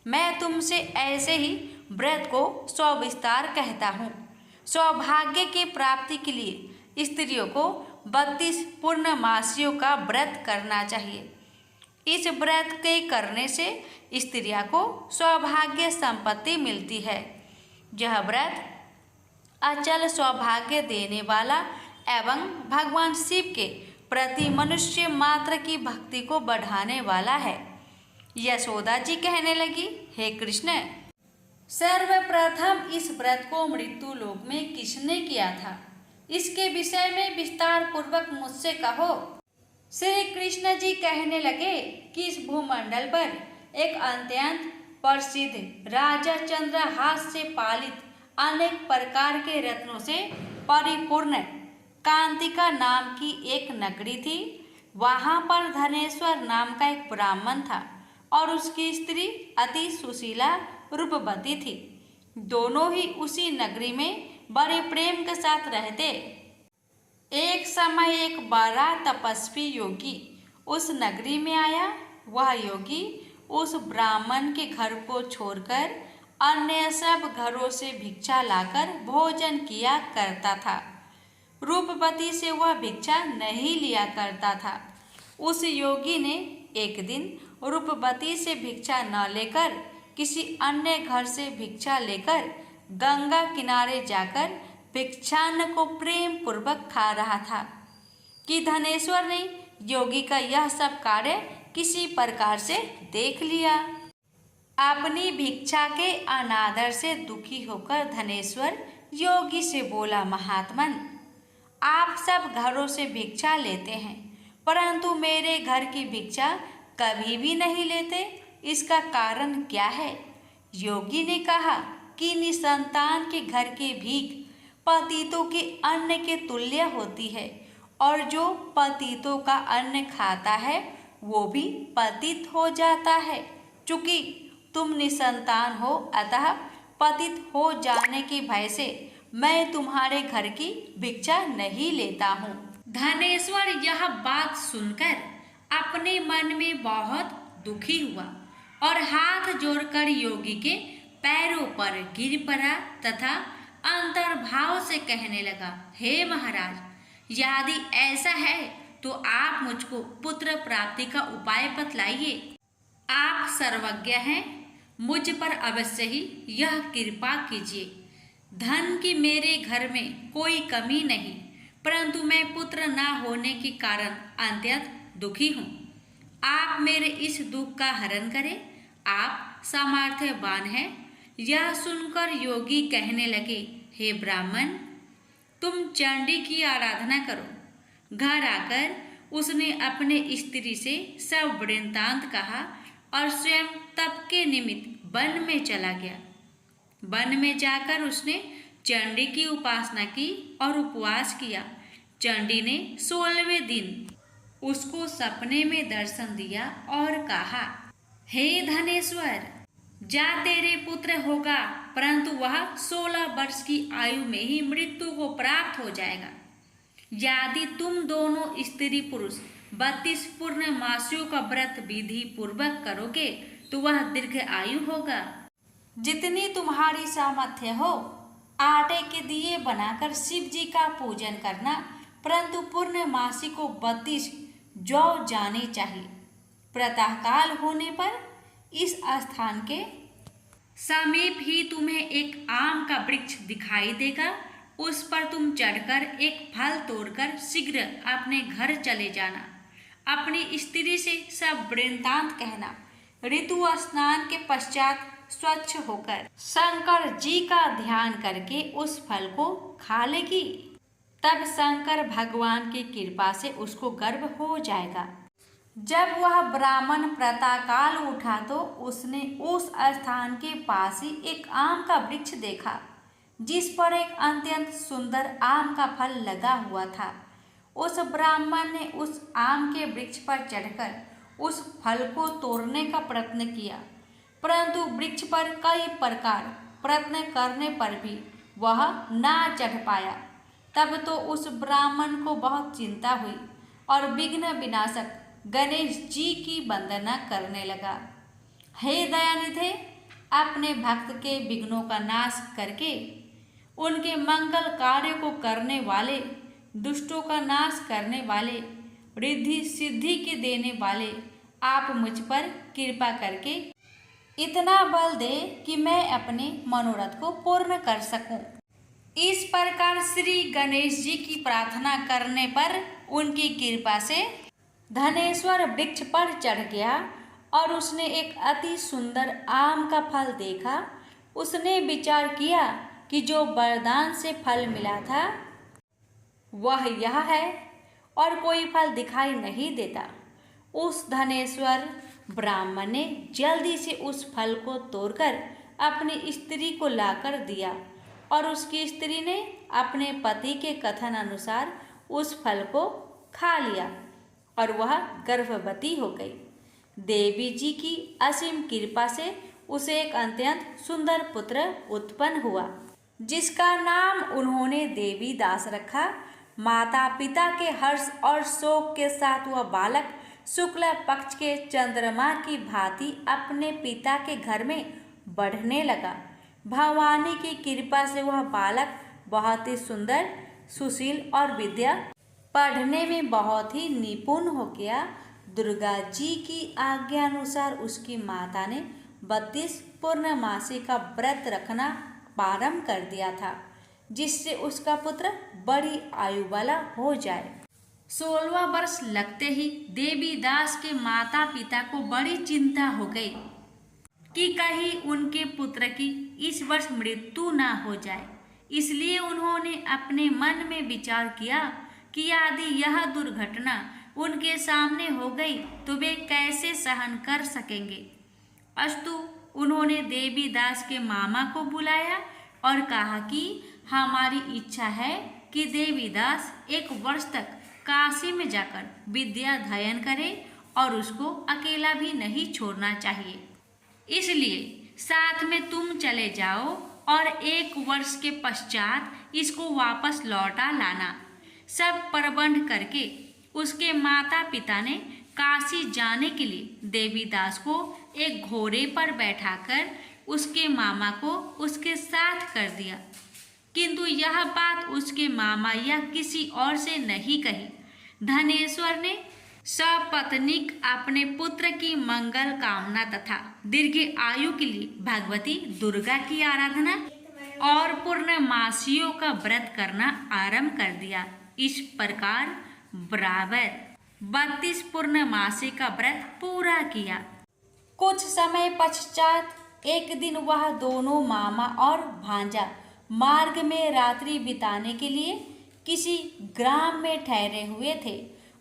मैं तुमसे ऐसे ही व्रत को सविस्तार कहता हूँ। सौभाग्य की प्राप्ति के लिए स्त्रियों को 32 पूर्णमासियों का व्रत करना चाहिए। इस व्रत के करने से स्त्रियों को सौभाग्य संपत्ति मिलती है। यह व्रत अचल सौभाग्य देने वाला एवं भगवान शिव के प्रति मनुष्य मात्र की भक्ति को बढ़ाने वाला है। यशोदा जी कहने लगी, हे कृष्ण, सर्वप्रथम इस व्रत को मृत्यु लोक में किसने किया था? इसके विषय में विस्तार पूर्वक मुझसे कहो। श्री कृष्ण जी कहने लगे कि इस भूमंडल पर एक अत्यंत प्रसिद्ध राजा चंद्रहास से पालित अनेक प्रकार के रत्नों से परिपूर्ण कांतिका नाम की एक नगरी थी। वहाँ पर धनेश्वर नाम का एक ब्राह्मण था और उसकी स्त्री अति सुशीला रूपवती थी। दोनों ही उसी नगरी में बड़े प्रेम के साथ रहते। एक समय एक बड़ा तपस्वी योगी उस नगरी में आया। वह योगी उस ब्राह्मण के घर को छोड़कर अन्य सब घरों से भिक्षा लाकर भोजन किया करता था। रूपवती से वह भिक्षा नहीं लिया करता था। उस योगी ने एक दिन रूपवती से भिक्षा न लेकर किसी अन्य घर से भिक्षा लेकर गंगा किनारे जाकर भिक्षान्न को प्रेम पूर्वक खा रहा था कि धनेश्वर ने योगी का यह सब कार्य किसी प्रकार से देख लिया। अपनी भिक्षा के अनादर से दुखी होकर धनेश्वर योगी से बोला, महात्मन, आप सब घरों से भिक्षा लेते हैं परंतु मेरे घर की भिक्षा कभी भी नहीं लेते, इसका कारण क्या है? योगी ने कहा कि निसंतान के घर की भीख पतितों के अन्न के तुल्य होती है और जो पतितों का अन्न खाता है वो भी पतित हो जाता है। चूंकि तुम निसंतान हो अतः पतित हो जाने के भय से मैं तुम्हारे घर की भिक्षा नहीं लेता हूँ। धनेश्वर यह बात सुनकर अपने मन में बहुत दुखी हुआ और हाथ जोड़कर योगी के पैरों पर गिर पड़ा तथा अंतर्भाव से कहने लगा, हे महाराज, यदि ऐसा है तो आप मुझको पुत्र प्राप्ति का उपाय बतलाइए। आप सर्वज्ञ हैं, मुझ पर अवश्य ही यह कृपा कीजिए। धन की मेरे घर में कोई कमी नहीं परंतु मैं पुत्र न होने के कारण अत्यंत दुखी हूँ। आप मेरे इस दुख का हरण करें, आप सामर्थ्यवान हैं। यह सुनकर योगी कहने लगे, हे ब्राह्मण, तुम चंडी की आराधना करो। घर आकर उसने अपने स्त्री से सब वृत्तांत कहा और स्वयं तप के निमित्त वन में चला गया। वन में जाकर उसने चंडी की उपासना की और उपवास किया। चंडी ने 16वें दिन उसको सपने में दर्शन दिया और कहा, हे धनेश्वर, जा तेरे पुत्र होगा परंतु वह 16 वर्ष की आयु में ही मृत्यु को प्राप्त हो जाएगा। यदि तुम दोनों स्त्री पुरुष 32 पूर्ण मासियों का व्रत विधि पूर्वक करोगे तो वह दीर्घ आयु होगा। जितनी तुम्हारी सामर्थ्य हो आटे के दिए बनाकर शिव जी का पूजन करना, परंतु पूर्णमासी को 32 जौ जाने चाहिए। प्रातःकाल होने पर इस स्थान के समीप ही तुम्हें एक आम का वृक्ष दिखाई देगा। उस पर तुम चढ़कर एक फल तोड़कर शीघ्र अपने घर चले जाना। अपनी स्त्री से सब वृत्तांत कहना। ऋतु स्नान के पश्चात स्वच्छ होकर शंकर जी का ध्यान करके उस फल को खा लेगी। तब शंकर भगवान की कृपा से उसको गर्भ हो जाएगा। जब वह ब्राह्मण प्रातःकाल उठा तो उसने उस स्थान के पास ही एक आम का वृक्ष देखा जिस पर एक अत्यंत सुंदर आम का फल लगा हुआ था। उस ब्राह्मण ने उस आम के वृक्ष पर चढ़कर उस फल को तोड़ने का प्रयत्न किया, परंतु वृक्ष पर कई प्रकार प्रयत्न करने पर भी वह ना चढ़ पाया। तब तो उस ब्राह्मण को बहुत चिंता हुई और विघ्न विनाशक गणेश जी की वंदना करने लगा। हे दयानिधे, अपने भक्त के विघ्नों का नाश करके उनके मंगल कार्य को करने वाले, दुष्टों का नाश करने वाले, रिद्धि सिद्धि के देने वाले, आप मुझ पर कृपा करके इतना बल दे कि मैं अपने मनोरथ को पूर्ण कर सकूं। इस प्रकार श्री गणेश जी की प्रार्थना करने पर उनकी कृपा से धनेश्वर वृक्ष पर चढ़ गया और उसने एक अति सुंदर आम का फल देखा। उसने विचार किया कि जो वरदान से फल मिला था वह यह है और कोई फल दिखाई नहीं देता। उस धनेश्वर ब्राह्मण ने जल्दी से उस फल को तोड़कर अपनी स्त्री को लाकर दिया और उसकी स्त्री ने अपने पति के कथन अनुसार उस फल को खा लिया और वह गर्भवती हो गई। देवी जी की असीम कृपा से उसे एक अत्यंत सुंदर पुत्र उत्पन्न हुआ, जिसका नाम उन्होंने देवी दास रखा। माता पिता के हर्ष और शोक के साथ वह बालक शुक्ल पक्ष के चंद्रमा की भांति अपने पिता के घर में बढ़ने लगा। भवानी की कृपा से वह बालक बहुत ही सुंदर, सुशील और विद्या पढ़ने में बहुत ही निपुण हो गया। दुर्गा जी की आज्ञा अनुसार उसकी माता ने 32 पूर्णमासी का व्रत रखना प्रारंभ कर दिया था, जिससे उसका पुत्र बड़ी आयु वाला हो जाए। 16वां वर्ष लगते ही देवी दास के माता पिता को बड़ी चिंता हो गई कि कहीं उनके पुत्र की इस वर्ष मृत्यु ना हो जाए। इसलिए उन्होंने अपने मन में विचार किया कि यदि यह दुर्घटना उनके सामने हो गई तो वे कैसे सहन कर सकेंगे। अस्तु उन्होंने देवी दास के मामा को बुलाया और कहा कि हमारी इच्छा है कि देवी दास 1 वर्ष तक काशी में जाकर विद्या अध्ययन करे और उसको अकेला भी नहीं छोड़ना चाहिए। इसलिए साथ में तुम चले जाओ और 1 वर्ष के पश्चात इसको वापस लौटा लाना। सब प्रबंध करके उसके माता पिता ने काशी जाने के लिए देवी दास को एक घोड़े पर बैठाकर उसके मामा को उसके साथ कर दिया। किंतु यह बात उसके मामा या किसी और से नहीं कही। धनेश्वर ने सपत्नीक अपने पुत्र की मंगल कामना तथा दीर्घ आयु के लिए भगवती दुर्गा की आराधना और पूर्णमासियों का व्रत करना आरंभ कर दिया। इस प्रकार बराबर 32 पूर्णमासी का व्रत पूरा किया। कुछ समय पश्चात एक दिन वह दोनों मामा और भांजा मार्ग में रात्रि बिताने के लिए किसी ग्राम में ठहरे हुए थे।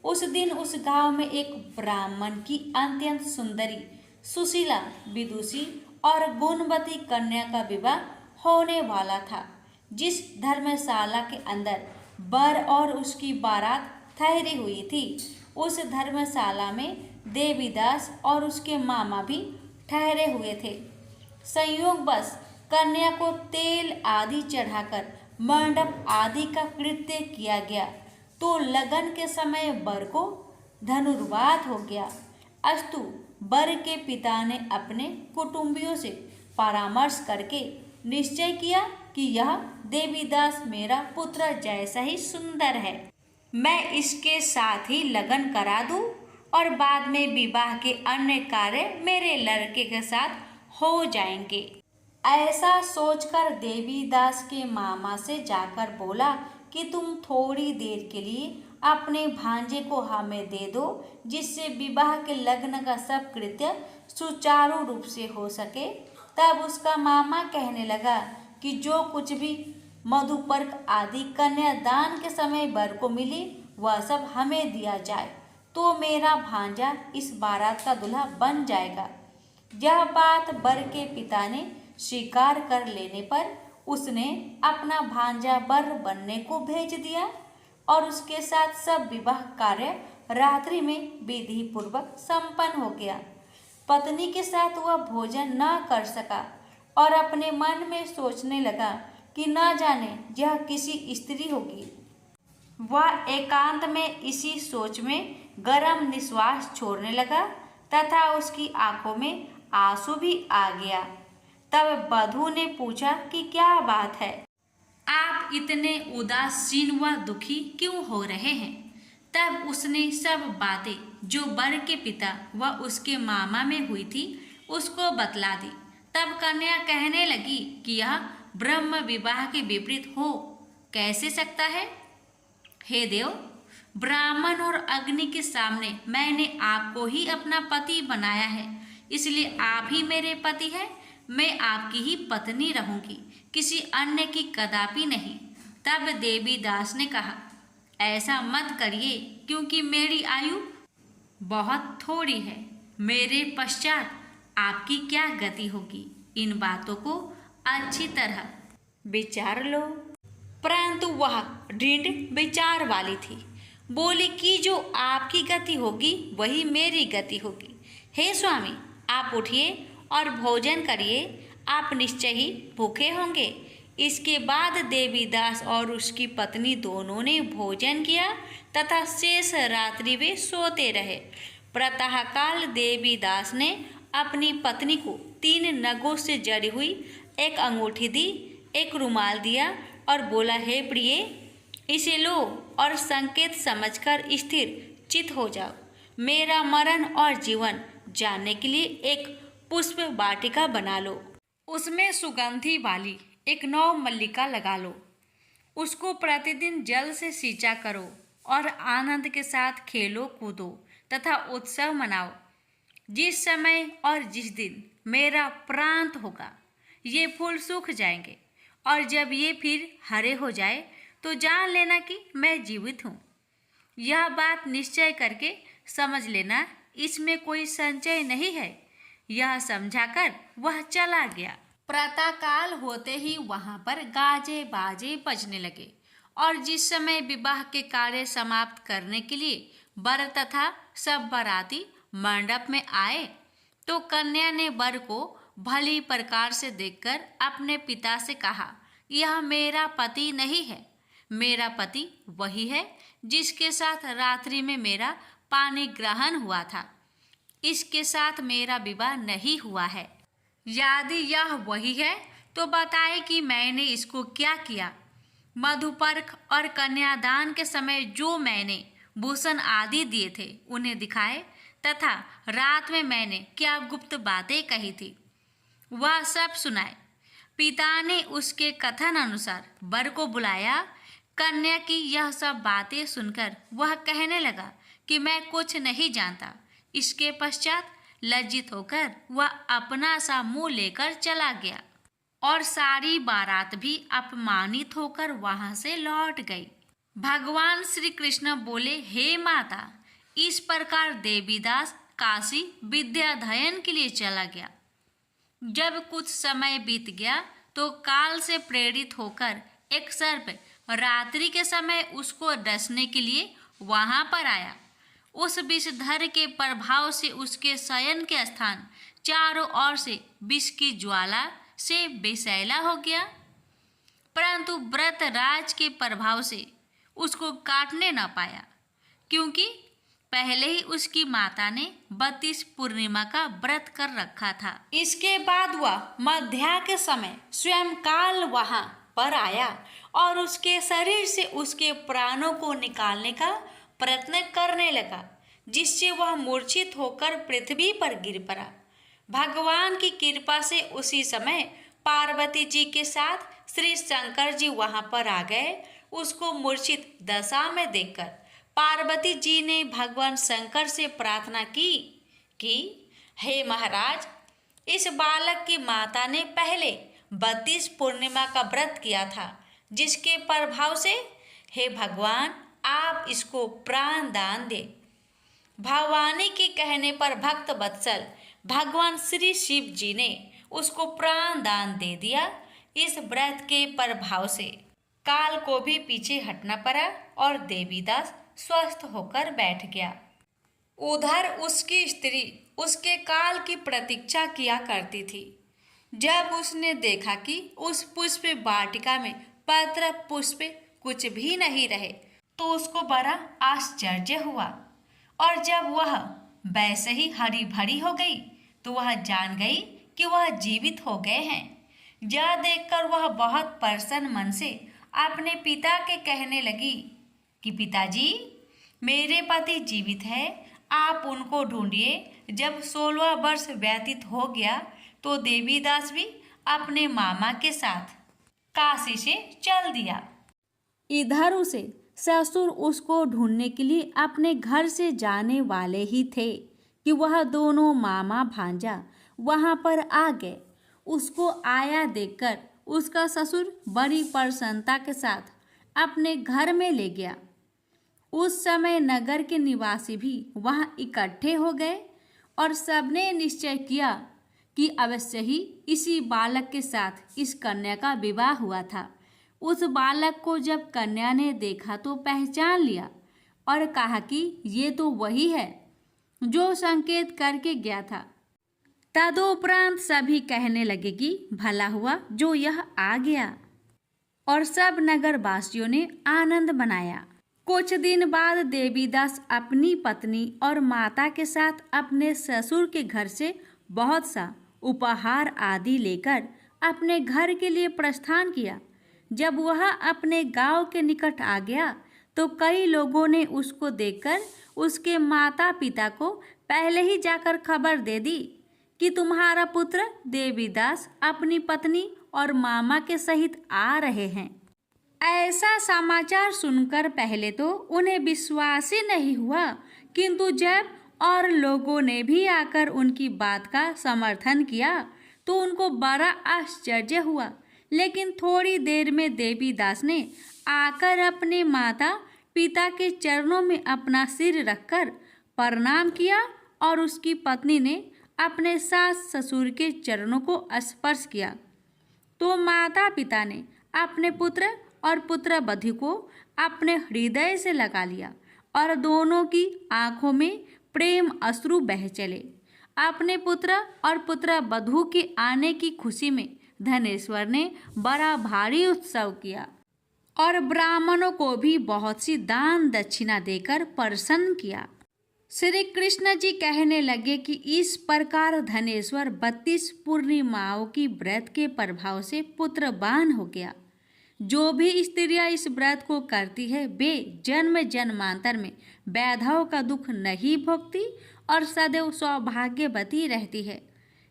उस दिन उस गांव में एक ब्राह्मण की अत्यंत सुंदरी, सुशीला, विदुषी और गुणवती कन्या का विवाह होने वाला था। जिस धर्मशाला के अंदर वर और उसकी बारात ठहरी हुई थी, उस धर्मशाला में देवीदास और उसके मामा भी ठहरे हुए थे। संयोगवश कन्या को तेल आदि चढ़ाकर मंडप आदि का कृत्य किया गया तो लगन के समय वर को धनुर्वात हो गया। अस्तु वर के पिता ने अपने कुटुंबियों से परामर्श करके निश्चय किया कि यह देवीदास मेरा पुत्र जैसा ही सुंदर है, मैं इसके साथ ही लगन करा दूं और बाद में विवाह के अन्य कार्य मेरे लड़के के साथ हो जाएंगे। ऐसा सोचकर देवीदास के मामा से जाकर बोला कि तुम थोड़ी देर के लिए अपने भांजे को हमें दे दो, जिससे विवाह के लग्न का सब कृत्य सुचारू रूप से हो सके। तब उसका मामा कहने लगा कि जो कुछ भी मधुपर्क आदि कन्यादान के समय वर को मिली वह सब हमें दिया जाए तो मेरा भांजा इस बारात का दूल्हा बन जाएगा। यह बात वर के पिता ने स्वीकार कर लेने पर उसने अपना भांजा वर बनने को भेज दिया और उसके साथ सब विवाह कार्य रात्रि में विधि पूर्वक संपन्न हो गया। पत्नी के साथ वह भोजन न कर सका और अपने मन में सोचने लगा कि न जाने यह किसी स्त्री होगी। वह एकांत में इसी सोच में गरम निश्वास छोड़ने लगा तथा उसकी आंखों में आंसू भी आ गया। तब वधू ने पूछा कि क्या बात है, आप इतने उदासीन व दुखी क्यों हो रहे हैं? तब उसने सब बातें जो वर के पिता व उसके मामा में हुई थी उसको बतला दी। तब कन्या कहने लगी कि यह ब्रह्म विवाह के विपरीत हो कैसे सकता है। हे देव, ब्राह्मण और अग्नि के सामने मैंने आपको ही अपना पति बनाया है, इसलिए आप ही मेरे पति हैं। मैं आपकी ही पत्नी रहूंगी, किसी अन्य की कदापि नहीं। तब देवी दास ने कहा, ऐसा मत करिए, क्योंकि मेरी आयु बहुत थोड़ी है। मेरे पश्चात आपकी क्या गति होगी, इन बातों को अच्छी तरह विचार लो। परंतु वह दृढ़ विचार वाली थी, बोली कि जो आपकी गति होगी वही मेरी गति होगी। हे स्वामी, आप उठिए और भोजन करिए, आप निश्चय ही भूखे होंगे। इसके बाद देवीदास और उसकी पत्नी दोनों ने भोजन किया तथा शेष रात्रि वे सोते रहे। प्रातःकाल देवीदास ने अपनी पत्नी को 3 नगों से जड़ी हुई एक अंगूठी दी, एक रुमाल दिया और बोला, हे प्रिय, इसे लो और संकेत समझकर स्थिर चित हो जाओ। मेरा मरण और जीवन जानने के लिए एक पुष्प वाटिका बना लो, उसमें सुगंधी वाली एक नौ मल्लिका लगा लो, उसको प्रतिदिन जल से सींचा करो और आनंद के साथ खेलो कूदो तथा उत्सव मनाओ। जिस समय और जिस दिन मेरा प्रांत होगा ये फूल सूख जाएंगे, और जब ये फिर हरे हो जाए तो जान लेना कि मैं जीवित हूँ। यह बात निश्चय करके समझ लेना, इसमें कोई संचय नहीं है। यह समझाकर वह चला गया। प्रातःकाल होते ही वहाँ पर गाजे बाजे बजने लगे, और जिस समय विवाह के कार्य समाप्त करने के लिए वर तथा सब बाराती मंडप में आए, तो कन्या ने वर को भली प्रकार से देखकर अपने पिता से कहा, यह मेरा पति नहीं है। मेरा पति वही है जिसके साथ रात्रि में मेरा पानी ग्रहण हुआ था। इसके साथ मेरा विवाह नहीं हुआ है। यदि यह वही है तो बताए कि मैंने इसको क्या किया। मधुपर्क और कन्यादान के समय जो मैंने भूषण आदि दिए थे उन्हें दिखाए, तथा रात में मैंने क्या गुप्त बातें कही थी वह सब सुनाए। पिता ने उसके कथन अनुसार वर को बुलाया। कन्या की यह सब बातें सुनकर वह कहने लगा कि मैं कुछ नहीं जानता। इसके पश्चात लज्जित होकर वह अपना सा मुंह लेकर चला गया, और सारी बारात भी अपमानित होकर वहां से लौट गई। भगवान श्री कृष्ण बोले, हे माता, इस प्रकार देवीदास काशी विद्याध्ययन के लिए चला गया। जब कुछ समय बीत गया तो काल से प्रेरित होकर एक सर्प रात्रि के समय उसको डसने के लिए वहां पर आया। उस विषधर के प्रभाव से उसके शयन के स्थान चारों ओर से विष की ज्वाला से विषैला हो गया, परंतु व्रत राज के प्रभाव से उसको काटने न पाया, क्योंकि पहले ही उसकी माता ने 32 पूर्णिमा का व्रत कर रखा था। इसके बाद वह मध्या के समय स्वयं काल वहां पर आया और उसके शरीर से उसके प्राणों को निकालने का प्रयत्न करने लगा, जिससे वह मूर्छित होकर पृथ्वी पर गिर पड़ा। भगवान की कृपा से उसी समय पार्वती जी के साथ श्री शंकर जी वहां पर आ गए। उसको मूर्छित दशा में देखकर पार्वती जी ने भगवान शंकर से प्रार्थना की कि हे महाराज, इस बालक की माता ने पहले 32 पूर्णिमा का व्रत किया था, जिसके प्रभाव से हे भगवान आप इसको प्राण दान दे। भवानी के कहने पर भक्त वत्सल भगवान श्री शिव जी ने उसको प्राण दान दे दिया। इस व्रत के प्रभाव से काल को भी पीछे हटना पड़ा और देवीदास स्वस्थ होकर बैठ गया। उधर उसकी स्त्री उसके काल की प्रतीक्षा किया करती थी। जब उसने देखा कि उस पुष्प वाटिका में पत्र पुष्प कुछ भी नहीं रहे, तो उसको बड़ा आश्चर्य हुआ, और जब वह वैसे ही हरी भरी हो गई तो वह जान गई कि वह जीवित हो गए हैं। यह देखकर वह बहुत प्रसन्न मन से अपने पिता के कहने लगी कि पिताजी, मेरे पति जीवित है, आप उनको ढूंढिए। जब 16वां वर्ष व्यतीत हो गया तो देवीदास भी अपने मामा के साथ काशी से चल दिया। इधर उसे ससुर उसको ढूंढने के लिए अपने घर से जाने वाले ही थे कि वह दोनों मामा भांजा वहां पर आ गए। उसको आया देखकर उसका ससुर बड़ी प्रसन्नता के साथ अपने घर में ले गया। उस समय नगर के निवासी भी वहां इकट्ठे हो गए और सबने निश्चय किया कि अवश्य ही इसी बालक के साथ इस कन्या का विवाह हुआ था। उस बालक को जब कन्या ने देखा तो पहचान लिया और कहा कि ये तो वही है जो संकेत करके गया था। तदुपरांत सभी कहने लगे कि भला हुआ जो यह आ गया, और सब नगरवासियों ने आनंद मनाया। कुछ दिन बाद देवीदास अपनी पत्नी और माता के साथ अपने ससुर के घर से बहुत सा उपहार आदि लेकर अपने घर के लिए प्रस्थान किया। जब वह अपने गांव के निकट आ गया तो कई लोगों ने उसको देखकर उसके माता पिता को पहले ही जाकर खबर दे दी कि तुम्हारा पुत्र देवीदास अपनी पत्नी और मामा के सहित आ रहे हैं। ऐसा समाचार सुनकर पहले तो उन्हें विश्वास ही नहीं हुआ, किंतु जब और लोगों ने भी आकर उनकी बात का समर्थन किया तो उनको बड़ा आश्चर्य हुआ। लेकिन थोड़ी देर में देवीदास ने आकर अपने माता पिता के चरणों में अपना सिर रखकर प्रणाम किया और उसकी पत्नी ने अपने सास ससुर के चरणों को स्पर्श किया तो माता पिता ने अपने पुत्र और पुत्र वधू को अपने हृदय से लगा लिया और दोनों की आंखों में प्रेम अश्रु बह चले। अपने पुत्र और पुत्र वधू के आने की खुशी में धनेश्वर ने बड़ा भारी उत्सव किया और ब्राह्मणों को भी बहुत सी दान दक्षिणा देकर प्रसन्न किया। श्री कृष्ण जी कहने लगे कि इस प्रकार धनेश्वर 32 पूर्णिमाओं की व्रत के प्रभाव से पुत्रवान हो गया। जो भी स्त्रियां इस व्रत को करती है वे जन्म जन्मांतर में वैधव का दुख नहीं भोगती और सदैव सौभाग्यवती रहती है।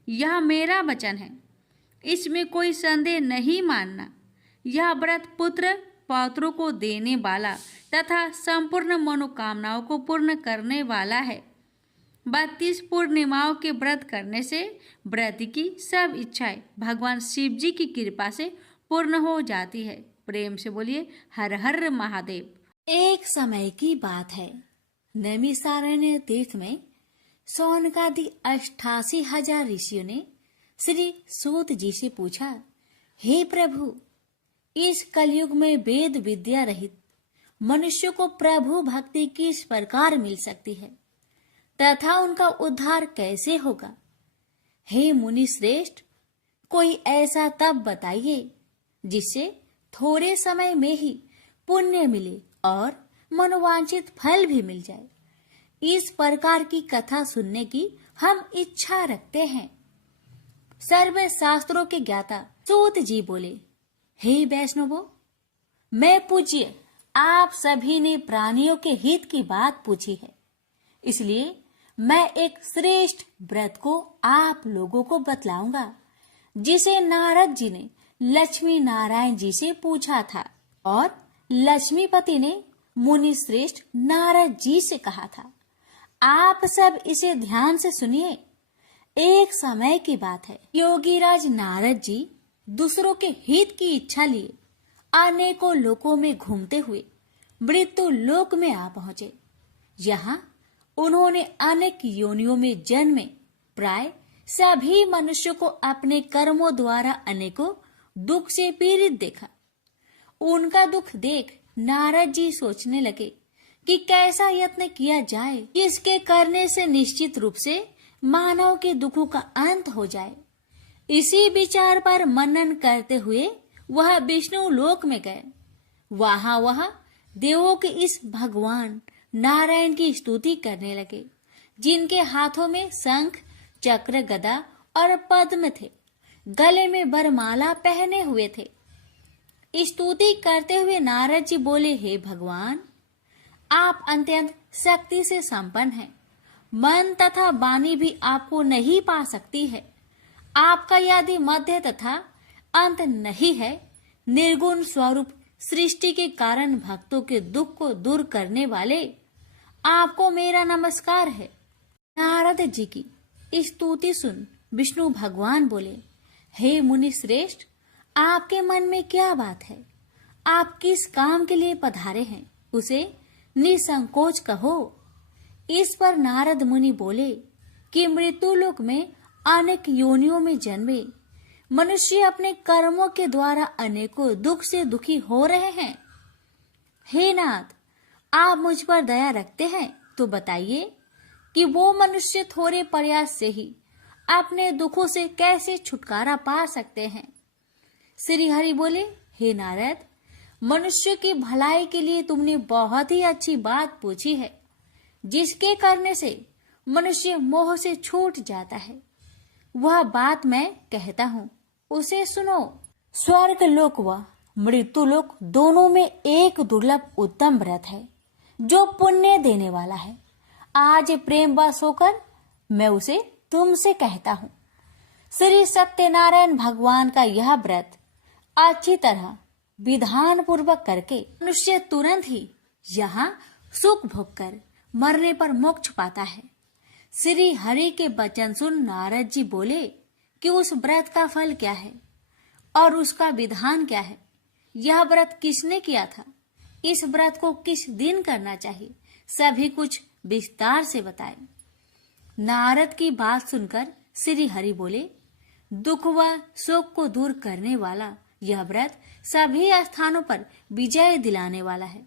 यह मेरा वचन है, इसमें कोई संदेह नहीं मानना। यह व्रत पुत्र पौत्रों को देने वाला तथा संपूर्ण मनोकामनाओं को पूर्ण करने वाला है। 32 पूर्णिमाओं के व्रत करने से व्रत की सब इच्छाएं भगवान शिव जी की कृपा से पूर्ण हो जाती है। प्रेम से बोलिए हर हर महादेव। एक समय की बात है, नैमिषारण्य तीर्थ में सौनकादि 88,000 ऋषियों ने श्री सूत जी से पूछा, हे प्रभु, इस कलयुग में वेद विद्या रहित मनुष्य को प्रभु भक्ति किस प्रकार मिल सकती है तथा उनका उद्धार कैसे होगा? हे मुनि श्रेष्ठ, कोई ऐसा तप बताइए जिससे थोड़े समय में ही पुण्य मिले और मनोवांछित फल भी मिल जाए। इस प्रकार की कथा सुनने की हम इच्छा रखते हैं। सर्व शास्त्रों के ज्ञाता सूत जी बोले, हे वैष्णवों, मैं पूज्य आप सभी ने प्राणियों के हित की बात पूछी है, इसलिए मैं एक श्रेष्ठ व्रत को आप लोगों को बतलाऊंगा जिसे नारद जी ने लक्ष्मी नारायण जी से पूछा था और लक्ष्मीपति ने मुनि श्रेष्ठ नारद जी से कहा था। आप सब इसे ध्यान से सुनिए। एक समय की बात है, योगीराज नारद जी दूसरों के हित की इच्छा लिए अनेकों लोकों में घूमते हुए मृत्यु लोक में आ पहुंचे। यहाँ उन्होंने अनेक योनियों में जन्मे प्राय सभी मनुष्यों को अपने कर्मों द्वारा अनेकों दुख से पीड़ित देखा। उनका दुख देख नारद जी सोचने लगे कि कैसा यत्न किया जाए इसके करने से निश्चित रूप से मानव के दुखों का अंत हो जाए। इसी विचार पर मनन करते हुए वह विष्णु लोक में गए। वहां देवों के इस भगवान नारायण की स्तुति करने लगे, जिनके हाथों में शंख चक्र गदा और पद्म थे, गले में वरमाला पहने हुए थे। स्तुति करते हुए नारद जी बोले, हे भगवान, आप अत्यंत शक्ति से संपन्न हैं। मन तथा वाणी भी आपको नहीं पा सकती है। आपका यदि मध्य तथा अंत नहीं है, निर्गुण स्वरूप सृष्टि के कारण भक्तों के दुख को दूर करने वाले, आपको मेरा नमस्कार है। नारद जी की स्तुति सुन विष्णु भगवान बोले, हे मुनि श्रेष्ठ, आपके मन में क्या बात है? आप किस काम के लिए पधारे हैं, उसे निसंकोच कहो। इस पर नारद मुनि बोले कि मृत्यु लोक में अनेक योनियों में जन्मे मनुष्य अपने कर्मों के द्वारा अनेकों दुख से दुखी हो रहे हैं। हे नाथ, आप मुझ पर दया रखते हैं तो बताइए कि वो मनुष्य थोड़े प्रयास से ही अपने दुखों से कैसे छुटकारा पा सकते हैं। श्री हरि बोले, हे नारद, मनुष्य की भलाई के लिए तुमने बहुत ही अच्छी बात पूछी है, जिसके करने से मनुष्य मोह से छूट जाता है। वह बात मैं कहता हूँ, उसे सुनो। स्वर्ग लोक व मृत्यु लोक दोनों में एक दुर्लभ उत्तम व्रत है जो पुण्य देने वाला है। आज प्रेम वश होकर मैं उसे तुमसे कहता हूँ। श्री सत्यनारायण भगवान का यह व्रत अच्छी तरह विधान पूर्वक करके मनुष्य तुरंत ही यहाँ सुख भोग कर मरने पर मोक्ष पाता है। श्री हरि के वचन सुन नारद जी बोले कि उस व्रत का फल क्या है और उसका विधान क्या है। यह व्रत किसने किया था, इस व्रत को किस दिन करना चाहिए, सभी कुछ विस्तार से बताए। नारद की बात सुनकर श्री हरि बोले, दुख व शोक को दूर करने वाला यह व्रत सभी स्थानों पर विजय दिलाने वाला है।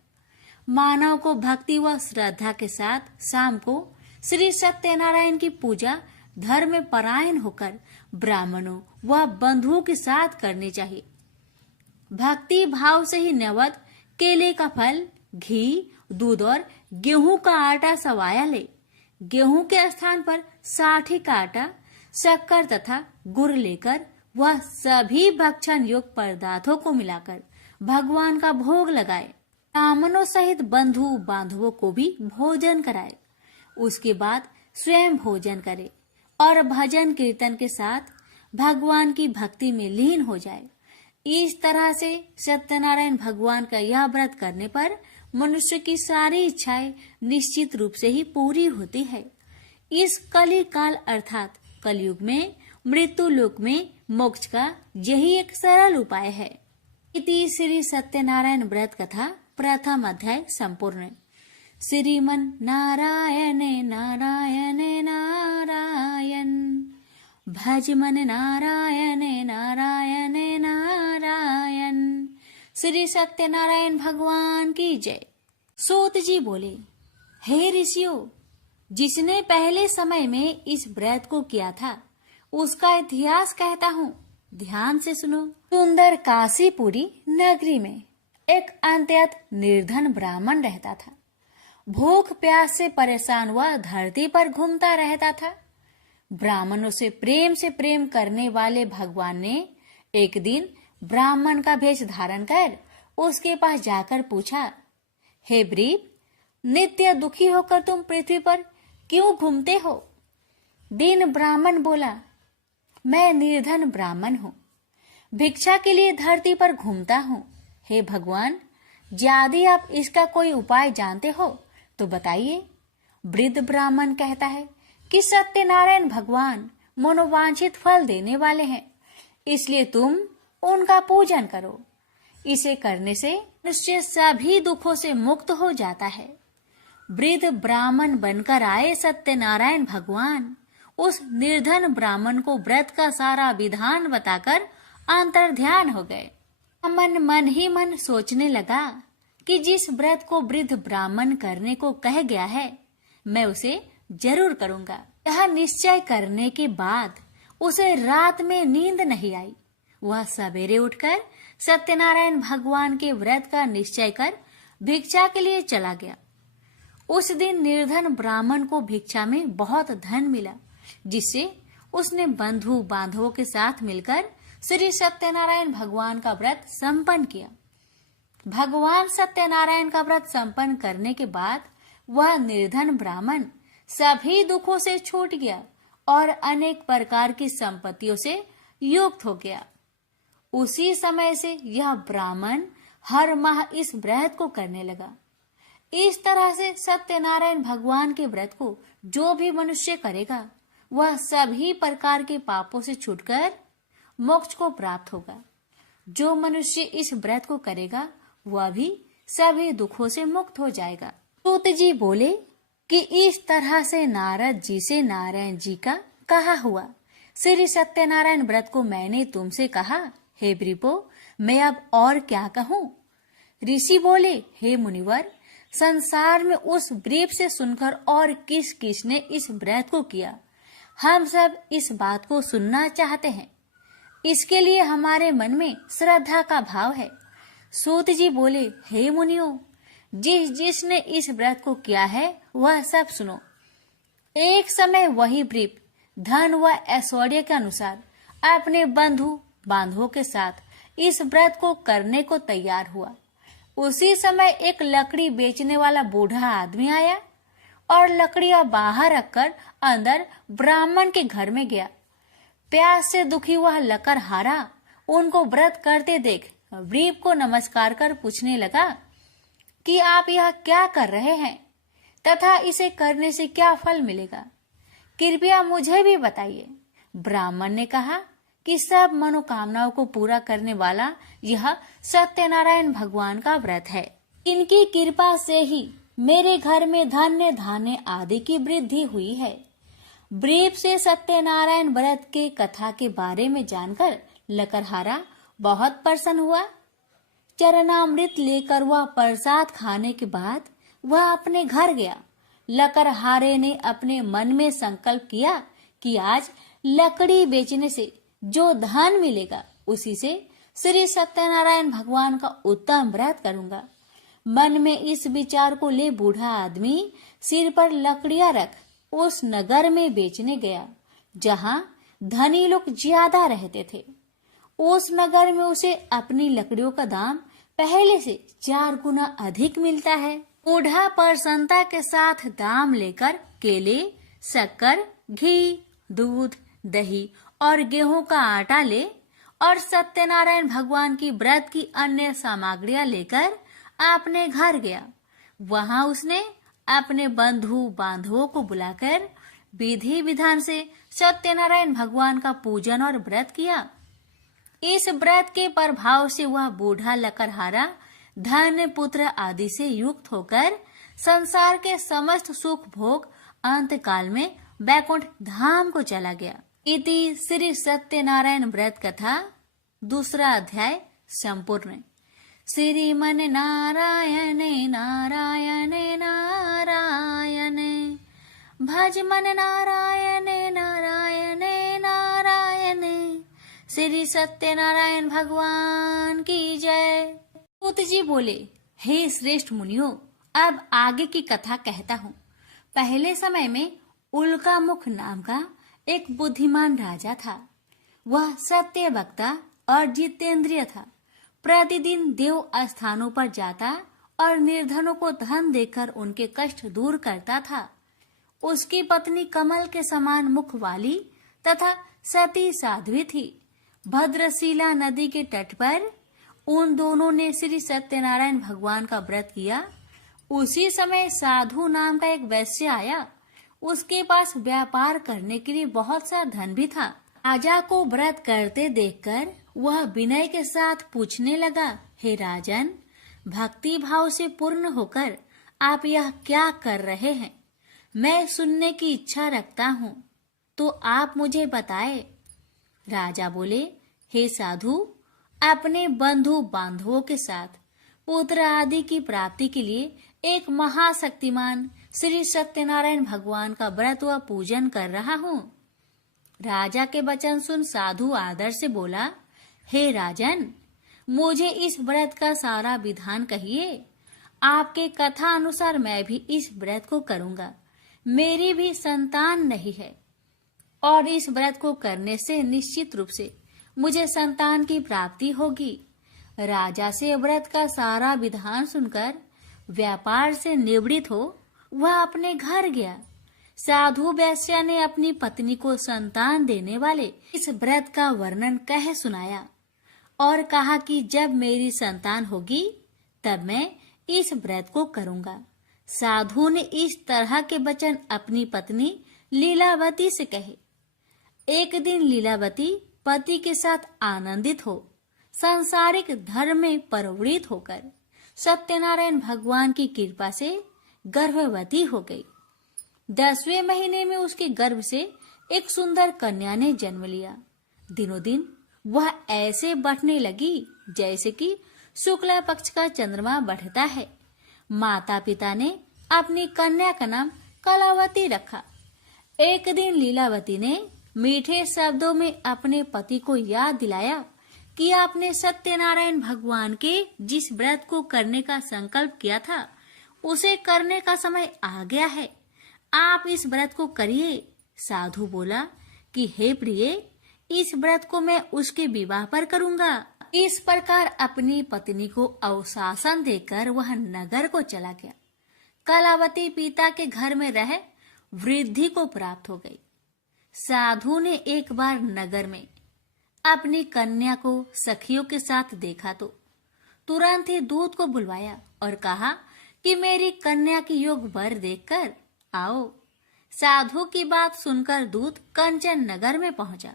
मानव को भक्ति व श्रद्धा के साथ शाम को श्री सत्यनारायण की पूजा धर्म में परायण होकर ब्राह्मणों व बंधुओं के साथ करनी चाहिए। भक्ति भाव से ही नैवेद्य केले का फल, घी, दूध और गेहूं का आटा सवाया ले। गेहूं के स्थान पर साठी का आटा, शक्कर तथा गुड़ लेकर वह सभी भक्षण योग्य पदार्थों को मिलाकर भगवान का भोग लगाए। ब्राह्मणों सहित बंधु बांधवों को भी भोजन कराए। उसके बाद स्वयं भोजन करे और भजन कीर्तन के साथ भगवान की भक्ति में लीन हो जाए। इस तरह से सत्यनारायण भगवान का यह व्रत करने पर मनुष्य की सारी इच्छाएं निश्चित रूप से ही पूरी होती है। इस कली काल अर्थात कलयुग में मृत्यु लोक में मोक्ष का यही एक सरल उपाय है। इति श्री सत्यनारायण व्रत कथा प्रथम अध्याय संपूर्ण। श्रीमन नारायण नारायण नारायण, भज मन नारायण नारायण नारायण। श्री सत्यनारायण भगवान की जय। सूत जी बोले, हे ऋषियों, जिसने पहले समय में इस व्रत को किया था उसका इतिहास कहता हूँ, ध्यान से सुनो। सुंदर काशीपुरी नगरी में एक अत्यंत निर्धन ब्राह्मण रहता था। भूख प्यास से परेशान हुआ धरती पर घूमता रहता था। ब्राह्मणों से प्रेम करने वाले भगवान ने एक दिन ब्राह्मण का भेष धारण कर उसके पास जाकर पूछा, हे ब्रीप, नित्य दुखी होकर तुम पृथ्वी पर क्यों घूमते हो? दीन ब्राह्मण बोला, मैं निर्धन ब्राह्मण हूँ, भिक्षा के लिए धरती पर घूमता हूँ। हे भगवान, यदि आप इसका कोई उपाय जानते हो तो बताइए। वृद्ध ब्राह्मण कहता है कि सत्यनारायण भगवान मनोवांछित फल देने वाले हैं, इसलिए तुम उनका पूजन करो। इसे करने से मनुष्य सभी दुखों से मुक्त हो जाता है। वृद्ध ब्राह्मण बनकर आए सत्यनारायण भगवान उस निर्धन ब्राह्मण को व्रत का सारा विधान बताकर अंतर्ध्यान हो गए। मन ही मन सोचने लगा कि जिस व्रत को वृद्ध ब्राह्मण करने को कह गया है मैं उसे जरूर करूंगा। यह निश्चय करने के बाद उसे रात में नींद नहीं आई। वह सवेरे उठकर सत्यनारायण भगवान के व्रत का निश्चय कर भिक्षा के लिए चला गया। उस दिन निर्धन ब्राह्मण को भिक्षा में बहुत धन मिला, जिससे उसने बंधु बांधवों के साथ मिलकर श्री सत्यनारायण भगवान का व्रत संपन्न किया। भगवान सत्यनारायण का व्रत संपन्न करने के बाद वह निर्धन ब्राह्मण सभी दुखों से छूट गया और अनेक प्रकार की संपत्तियों से युक्त हो गया। उसी समय से यह ब्राह्मण हर माह इस व्रत को करने लगा। इस तरह से सत्यनारायण भगवान के व्रत को जो भी मनुष्य करेगा वह सभी प्रकार के पापों से छूटकर मोक्ष को प्राप्त होगा। जो मनुष्य इस व्रत को करेगा वह भी सभी दुखों से मुक्त हो जाएगा। सूत जी बोले कि इस तरह से नारद जी से नारायण जी का कहा हुआ श्री सत्यनारायण व्रत को मैंने तुमसे कहा, हे वृपो, मैं अब और क्या कहूँ। ऋषि बोले, हे मुनिवर, संसार में उस व्रीप से सुनकर और किस किस ने इस व्रत को किया, हम सब इस बात को सुनना चाहते हैं। इसके लिए हमारे मन में श्रद्धा का भाव है। सूत जी बोले, हे मुनियों, जिसने इस व्रत को किया है वह सब सुनो। एक समय वही व्रीप धन व ऐश्वर्य के अनुसार अपने बंधु बांधवों के साथ इस व्रत को करने को तैयार हुआ। उसी समय एक लकड़ी बेचने वाला बूढ़ा आदमी आया और लकड़ियां बाहर रखकर अंदर ब्राह्मण के घर में गया। प्यास से दुखी वह लकड़हारा उनको व्रत करते देख व्रीप को नमस्कार कर पूछने लगा कि आप यह क्या कर रहे हैं तथा इसे करने से क्या फल मिलेगा, कृपया मुझे भी बताइए। ब्राह्मण ने कहा कि सब मनोकामनाओं को पूरा करने वाला यह सत्यनारायण भगवान का व्रत है। इनकी कृपा से ही मेरे घर में धन्य धान्य आदि की वृद्धि हुई है। व्रीप से सत्यनारायण व्रत के कथा के बारे में जानकर लकड़हारा बहुत प्रसन्न हुआ। चरणामृत लेकर वह प्रसाद खाने के बाद वह अपने घर गया। लकड़हारे ने अपने मन में संकल्प किया कि आज लकड़ी बेचने से जो धन मिलेगा उसी से श्री सत्यनारायण भगवान का उत्तम व्रत करूंगा। मन में इस विचार को ले बूढ़ा आदमी सिर पर लकड़ियां रख उस नगर में बेचने गया जहां धनी लोग ज्यादा रहते थे। उस नगर में उसे अपनी लकड़ियों का दाम पहले से 4 गुना अधिक मिलता है। बूढ़ा प्रसन्नता के साथ दाम लेकर केले, शक्कर, घी, दूध, दही और गेहूं का आटा ले और सत्यनारायण भगवान की व्रत की अन्य सामग्रियां लेकर अपने घर गया। वहां उसने अपने बंधु बांधवों को बुलाकर विधि विधान से सत्यनारायण भगवान का पूजन और व्रत किया। इस व्रत के प्रभाव से वह बूढ़ा लकड़हारा धन पुत्र आदि से युक्त होकर संसार के समस्त सुख भोग अंत काल में बैकुंठ धाम को चला गया। इति श्री सत्यनारायण व्रत कथा 2 अध्याय संपूर्ण। श्रीमन नारायण नारायण नारायण भज मन नारायण नारायण नारायण। श्री सत्यनारायण भगवान की जय। सूत जी बोले, हे श्रेष्ठ मुनियों, अब आगे की कथा कहता हूँ। पहले समय में उल्कामुख नाम का एक बुद्धिमान राजा था। वह सत्य वक्ता और जितेंद्रिय था। प्रतिदिन देव स्थानों पर जाता और निर्धनों को धन देकर उनके कष्ट दूर करता था। उसकी पत्नी कमल के समान मुख वाली तथा सती साध्वी थी। भद्रशिला नदी के तट पर उन दोनों ने श्री सत्यनारायण भगवान का व्रत किया। उसी समय साधु नाम का एक वैश्य आया। उसके पास व्यापार करने के लिए बहुत सा धन भी था। राजा को व्रत करते देखकर वह विनय के साथ पूछने लगा, हे राजन, भक्ति भाव से पूर्ण होकर आप यह क्या कर रहे हैं? मैं सुनने की इच्छा रखता हूँ, तो आप मुझे बताए। राजा बोले, हे साधु, अपने बंधु बांधवों के साथ पुत्र आदि की प्राप्ति के लिए एक महाशक्तिमान श्री सत्यनारायण भगवान का व्रत व पूजन कर रहा हूँ। राजा के वचन सुन साधु आदर से बोला, हे राजन, मुझे इस व्रत का सारा विधान कहिए। आपके कथा अनुसार मैं भी इस व्रत को करूँगा। मेरी भी संतान नहीं है और इस व्रत को करने से निश्चित रूप से मुझे संतान की प्राप्ति होगी। राजा से व्रत का सारा विधान सुनकर व्यापार से निवृत्त हो वह अपने घर गया। साधु वैश्या ने अपनी पत्नी को संतान देने वाले इस व्रत का वर्णन कह सुनाया और कहा कि जब मेरी संतान होगी तब मैं इस व्रत को करूंगा। साधु ने इस तरह के वचन अपनी पत्नी लीलावती से कहे। एक दिन लीलावती पति के साथ आनंदित हो सांसारिक धर्म में प्रवृत्त होकर सत्यनारायण भगवान की कृपा से गर्भवती हो गई। 10वें महीने में उसके गर्भ से एक सुंदर कन्या ने जन्म लिया। दिनों दिन वह ऐसे बढ़ने लगी जैसे कि शुक्ला पक्ष का चंद्रमा बढ़ता है। माता पिता ने अपनी कन्या का नाम कलावती रखा। एक दिन लीलावती ने मीठे शब्दों में अपने पति को याद दिलाया कि आपने सत्यनारायण भगवान के जिस व्रत को करने का संकल्प किया था उसे करने का समय आ गया है, आप इस व्रत को करिए। साधु बोला कि हे प्रिय, इस व्रत को मैं उसके विवाह पर करूंगा। इस प्रकार अपनी पत्नी को अवशासन देकर वह नगर को चला गया। कलावती पिता के घर में रह वृद्धि को प्राप्त हो गई। साधु ने एक बार नगर में अपनी कन्या को सखियों के साथ देखा तो तुरंत ही दूत को बुलवाया और कहा कि मेरी कन्या की योग वर देखकर आओ। साधु की बात सुनकर दूत कंचन नगर में पहुंचा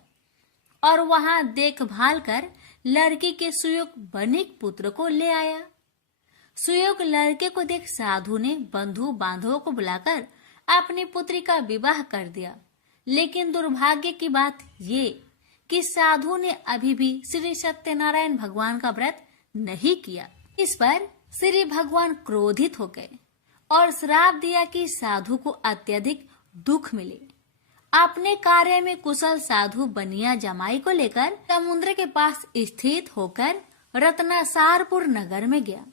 और वहां देखभाल कर लड़की के सुयोग बनिक पुत्र को ले आया। सुयोग लड़के को देख साधु ने बंधु बांधवों को बुलाकर अपनी पुत्री का विवाह कर दिया। लेकिन दुर्भाग्य की बात ये कि साधु ने अभी भी श्री सत्यनारायण भगवान का व्रत नहीं किया। इस पर श्री भगवान क्रोधित हो गए और श्राप दिया कि साधु को अत्यधिक दुख मिले। अपने कार्य में कुशल साधु बनिया जमाई को लेकर समुद्र के पास स्थित होकर रत्नासारपुर नगर में गया।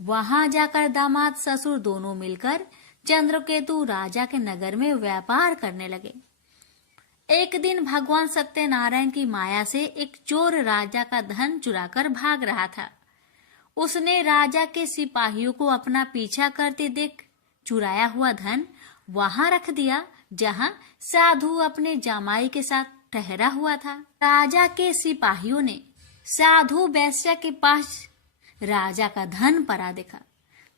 वहां जाकर दामाद ससुर दोनों मिलकर चंद्रकेतु राजा के नगर में व्यापार करने लगे। एक दिन भगवान सत्यनारायण की माया से एक चोर राजा का धन चुराकर भाग रहा था। उसने राजा के सिपाहियों को अपना पीछा करते देख चुराया हुआ धन वहां रख दिया जहां साधु अपने जमाई के साथ ठहरा हुआ था। राजा के सिपाहियों ने साधु वैश्या के पास राजा का धन पड़ा देखा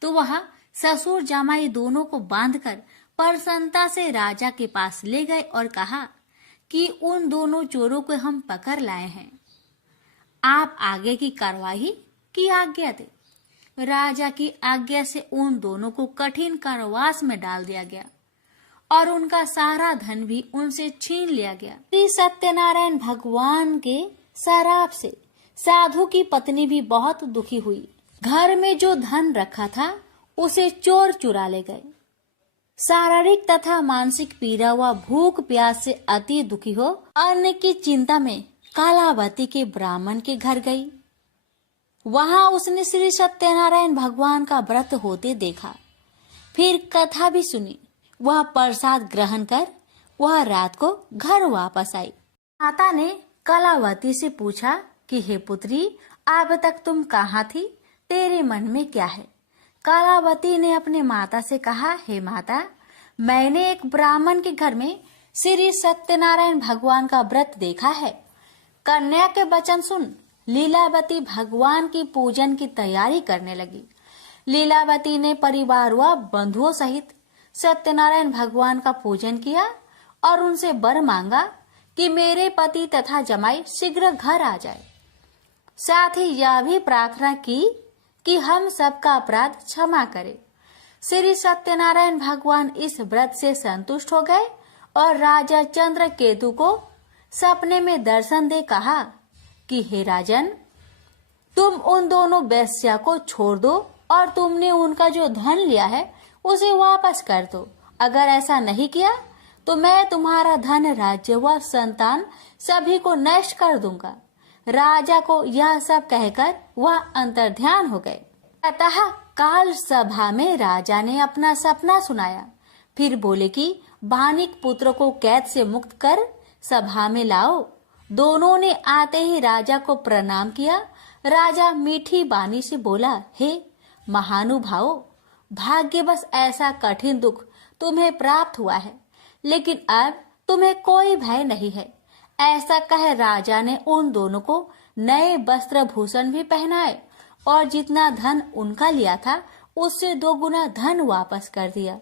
तो वह ससुर जमाई दोनों को बांधकर प्रसन्नता से राजा के पास ले गए और कहा कि उन दोनों चोरों को हम पकड़ लाए हैं, आप आगे की कार्रवाई की आज्ञा दे। राजा की आज्ञा से उन दोनों को कठिन कारावास में डाल दिया गया और उनका सारा धन भी उनसे छीन लिया गया। श्री सत्यनारायण भगवान के शराप से साधु की पत्नी भी बहुत दुखी हुई। घर में जो धन रखा था उसे चोर चुरा ले गए। शारीरिक तथा मानसिक पीड़ा व भूख प्यास से अति दुखी हो अन्न की चिंता में कालावती के ब्राह्मण के घर गई। वहां उसने श्री सत्यनारायण भगवान का व्रत होते देखा। फिर कथा भी सुनी। वह प्रसाद ग्रहण कर वह रात को घर वापस आई। माता ने कलावती से पूछा कि हे पुत्री, अब तक तुम कहाँ थी, तेरे मन में क्या है? कलावती ने अपने माता से कहा, हे माता, मैंने एक ब्राह्मण के घर में श्री सत्यनारायण भगवान का व्रत देखा है। कन्या के वचन सुन लीलावती भगवान की पूजन की तैयारी करने लगी। लीलावती ने परिवार व बंधुओं सहित सत्यनारायण भगवान का पूजन किया और उनसे वर मांगा कि मेरे पति तथा जमाई शीघ्र घर आ जाए। साथ ही यह भी प्रार्थना की कि हम सबका अपराध क्षमा करे। श्री सत्यनारायण भगवान इस व्रत से संतुष्ट हो गए और राजा चंद्रकेतु को सपने में दर्शन दे कहा कि हे राजन, तुम उन दोनों वेश्या को छोड़ दो और तुमने उनका जो धन लिया है उसे वापस कर दो। अगर ऐसा नहीं किया तो मैं तुम्हारा धन, राज्य व संतान सभी को नष्ट कर दूंगा। राजा को यह सब कहकर वह अंतर्ध्यान हो गए। अतः काल सभा में राजा ने अपना सपना सुनाया। फिर बोले कि बानिक पुत्र को कैद से मुक्त कर सभा में लाओ। दोनों ने आते ही राजा को प्रणाम किया। राजा मीठी बानी से बोला, हे महानुभावो, भाग्यवश ऐसा कठिन दुख तुम्हें प्राप्त हुआ है, लेकिन अब तुम्हें कोई भय नहीं है। ऐसा कह राजा ने उन दोनों को नए वस्त्र भूषण भी पहनाए और जितना धन उनका लिया था उससे 2 गुना धन वापस कर दिया।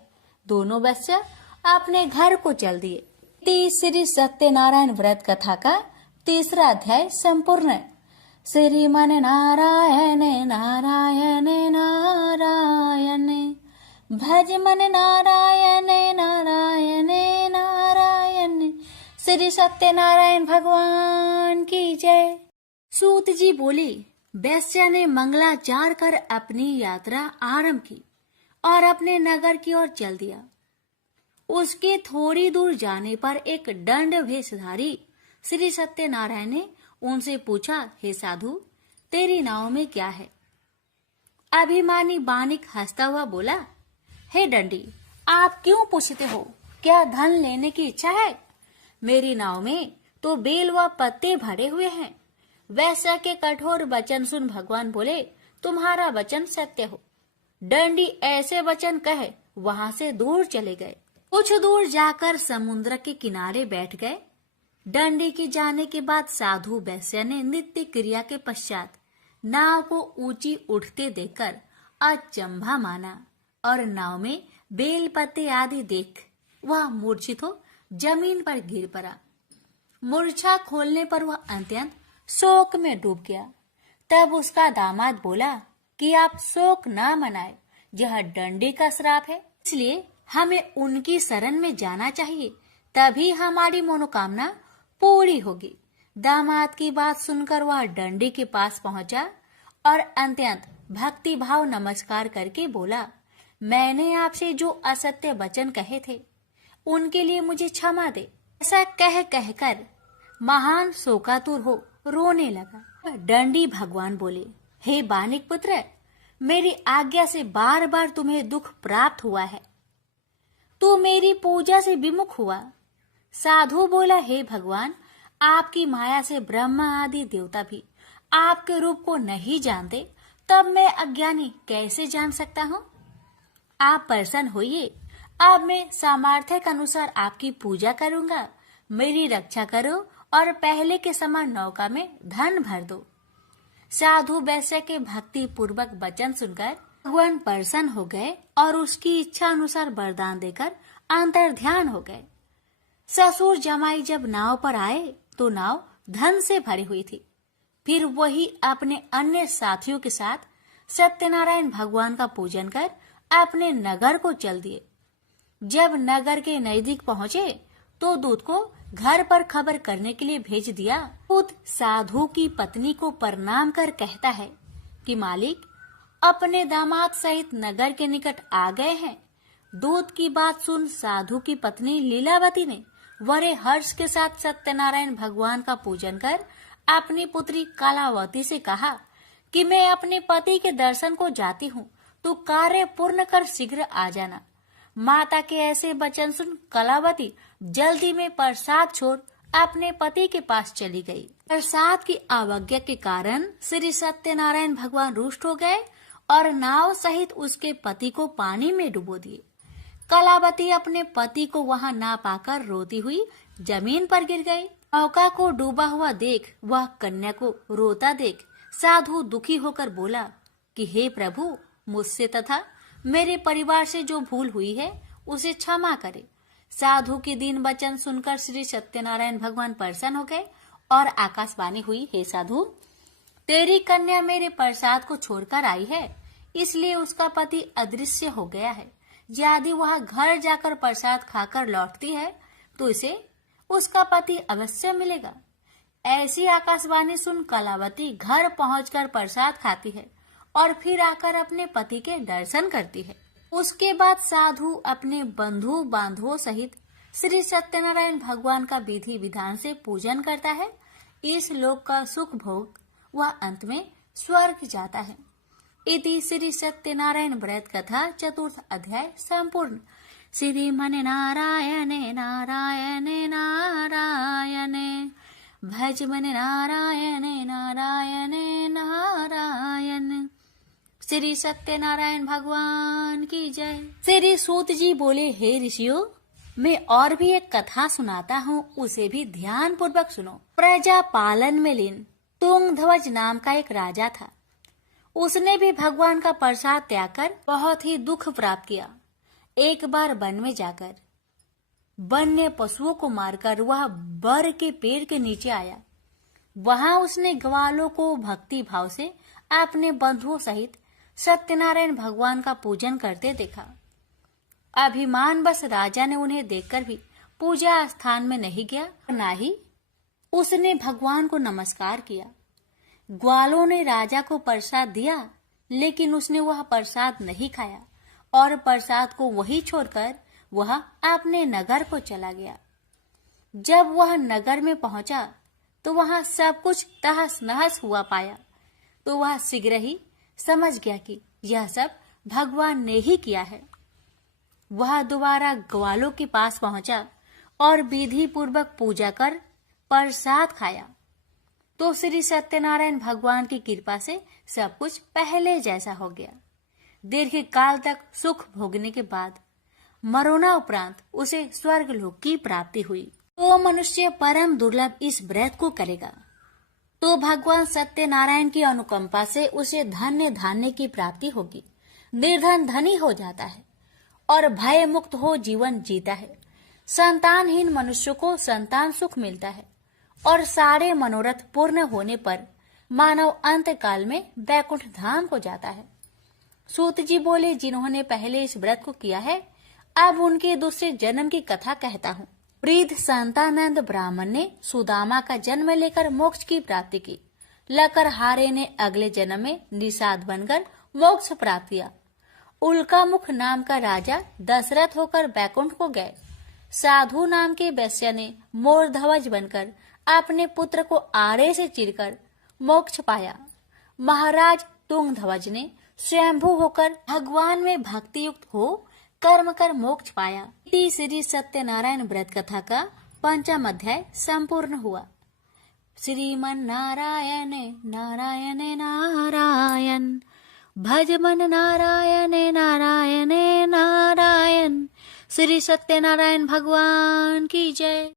दोनों वैश्य अपने घर को चल दिए। श्री सत्यनारायण व्रत कथा का 3रा अध्याय संपूर्ण। श्रीमन नारायण नारायण नारायण, भज मन नारायण नारायण नारायण। श्री सत्यनारायण भगवान की जय। सूत जी बोले, वैश्य ने मंगलाचार कर अपनी यात्रा आरंभ की और अपने नगर की ओर चल दिया। उसके थोड़ी दूर जाने पर एक दंड वेशधारी श्री सत्यनारायण ने उनसे पूछा, हे साधु, तेरी नाव में क्या है? अभिमानी बानिक हंसता हुआ बोला, हे दंडी, आप क्यों पूछते हो? क्या धन लेने की इच्छा है? मेरी नाव में तो बेल व पत्ते भरे हुए हैं। वैश्य के कठोर वचन सुन भगवान बोले, तुम्हारा वचन सत्य हो। दंडी ऐसे वचन कहे वहां से दूर चले गए। कुछ दूर जाकर समुद्र के किनारे बैठ गए। दंडी के जाने के बाद साधु वैश्य ने नित्य क्रिया के पश्चात नाव को ऊंची उठते देखकर अचंभा माना और नाव में बेल पत्ते आदि देख वह मूर्छित हो जमीन पर गिर पड़ा। मूर्छा खोलने पर वह अत्यंत शोक में डूब गया। तब उसका दामाद बोला कि आप शोक ना मनाए, यह दंडी का श्राप है, इसलिए हमें उनकी शरण में जाना चाहिए, तभी हमारी मनोकामना पूरी होगी। दामाद की बात सुनकर वह दंडी के पास पहुंचा और अत्यंत भक्ति भाव नमस्कार करके बोला, मैंने आपसे जो असत्य वचन कहे थे उनके लिए मुझे क्षमा दे। ऐसा कहकर महान शोकातुर हो रोने लगा। दंडी भगवान बोले, हे बानिक पुत्र, मेरी आज्ञा से बार बार तुम्हें दुख प्राप्त हुआ है, तू मेरी पूजा से विमुख हुआ। साधु बोला, हे भगवान, आपकी माया से ब्रह्मा आदि देवता भी आपके रूप को नहीं जानते, तब मैं अज्ञानी कैसे जान सकता हूँ? आप प्रसन्न होइए, अब मैं सामर्थ्य के अनुसार आपकी पूजा करूंगा। मेरी रक्षा करो और पहले के समान नौका में धन भर दो। साधु वैश्य के भक्ति पूर्वक वचन सुनकर भगवान प्रसन्न हो गए और उसकी इच्छा अनुसार वरदान देकर अंतर ध्यान हो गए। ससुर जमाई जब नाव पर आए तो नाव धन से भरी हुई थी। फिर वही अपने अन्य साथियों के साथ सत्यनारायण भगवान का पूजन कर अपने नगर को चल दिए। जब नगर के नजदीक पहुंचे तो दूत को घर पर खबर करने के लिए भेज दिया। दूत साधु की पत्नी को प्रणाम कर कहता है कि मालिक अपने दामाद सहित नगर के निकट आ गए हैं। दूत की बात सुन साधु की पत्नी लीलावती ने बड़े हर्ष के साथ सत्यनारायण भगवान का पूजन कर अपनी पुत्री कलावती से कहा कि मैं अपने पति के दर्शन को जाती हूँ, तू कार्य पूर्ण कर शीघ्र आ जाना। माता के ऐसे वचन सुन कलावती जल्दी में प्रसाद छोड़ अपने पति के पास चली गई। प्रसाद की अवज्ञा के कारण श्री सत्यनारायण भगवान रुष्ट हो गए और नाव सहित उसके पति को पानी में डुबो दिए। कलावती अपने पति को वहां ना पाकर रोती हुई जमीन पर गिर गई। नौका को डूबा हुआ देख वह कन्या को रोता देख साधु दुखी होकर बोला कि हे प्रभु, मुझसे तथा मेरे परिवार से जो भूल हुई है उसे क्षमा करे। साधु के दीन वचन सुनकर श्री सत्यनारायण भगवान प्रसन्न हो गए और आकाशवाणी हुई, हे साधु, तेरी कन्या मेरे प्रसाद को छोड़कर आई है, इसलिए उसका पति अदृश्य हो गया है। यदि वह घर जाकर प्रसाद खाकर लौटती है तो इसे उसका पति अवश्य मिलेगा। ऐसी आकाशवाणी सुन कलावती घर पहुंचकर प्रसाद खाती है और फिर आकर अपने पति के दर्शन करती है। उसके बाद साधु अपने बंधु बांधवों सहित श्री सत्यनारायण भगवान का विधि विधान से पूजन करता है। इस लोक का सुख भोग वह अंत में स्वर्ग जाता है। इति श्री सत्यनारायण व्रत कथा 4th अध्याय संपूर्ण। श्रीमन नारायण नारायण नारायण भज मन नारायण नारायण नारायण। श्री सत्यनारायण भगवान की जय। श्री सूत जी बोले, हे ऋषियों, मैं और भी एक कथा सुनाता हूँ, उसे भी ध्यान पूर्वक सुनो। प्रजा पालन में लीन तुंगध्वज नाम का एक राजा था। उसने भी भगवान का प्रसाद त्याग कर बहुत ही दुख प्राप्त किया। एक बार वन में जाकर वन्य पशुओं को मारकर वह बर के पेड़ के नीचे आया। वहां उसने ग्वालों को भक्ति भाव से अपने बंधुओं सहित सत्यनारायण भगवान का पूजन करते देखा। अभिमान बस राजा ने उन्हें देखकर भी पूजा स्थान में नहीं गया, न ही उसने भगवान को नमस्कार किया। ग्वालों ने राजा को प्रसाद दिया, लेकिन उसने वह प्रसाद नहीं खाया और प्रसाद को वहीं छोड़कर वह अपने नगर को चला गया। जब वह नगर में पहुंचा तो वहां सब कुछ तहस नहस हुआ पाया, तो वह शीघ्र ही समझ गया कि यह सब भगवान ने ही किया है। वह दोबारा ग्वालों के पास पहुंचा और विधि पूर्वक पूजा कर प्रसाद खाया, तो श्री सत्यनारायण भगवान की कृपा से सब कुछ पहले जैसा हो गया। दीर्घ काल तक सुख भोगने के बाद मरोना उपरांत उसे स्वर्ग लोक की प्राप्ति हुई। तो मनुष्य परम दुर्लभ इस व्रत को करेगा तो भगवान सत्यनारायण की अनुकंपा से उसे धन्य धान्य की प्राप्ति होगी। निर्धन धनी हो जाता है और भय मुक्त हो जीवन जीता है। संतानहीन मनुष्य को संतान सुख मिलता है और सारे मनोरथ पूर्ण होने पर मानव अंत काल में वैकुंठ धाम को जाता है। सूत जी बोले, जिन्होंने पहले इस व्रत को किया है, अब उनके दूसरे जन्म की कथा कहता हूँ। वृद्ध संतानंद ब्राह्मण ने सुदामा का जन्म लेकर मोक्ष की प्राप्ति की। लकरहारे ने अगले जन्म में निषाद बनकर मोक्ष प्राप्त किया। उल्का मुख नाम का राजा दशरथ होकर बैकुंठ को गए। साधु नाम के वैश्य ने मोर ध्वज बनकर अपने पुत्र को आरे से चीरकर मोक्ष पाया। महाराज तुंगध्वज ने स्वयंभू होकर भगवान में भक्ति युक्त हो कर्म कर मोक्ष पाया। श्री सत्यनारायण व्रत कथा का 5वां अध्याय संपूर्ण हुआ। श्रीमन नारायण नारायण नारायण, भज मन नारायण नारायण नारायण। श्री सत्यनारायण भगवान की जय।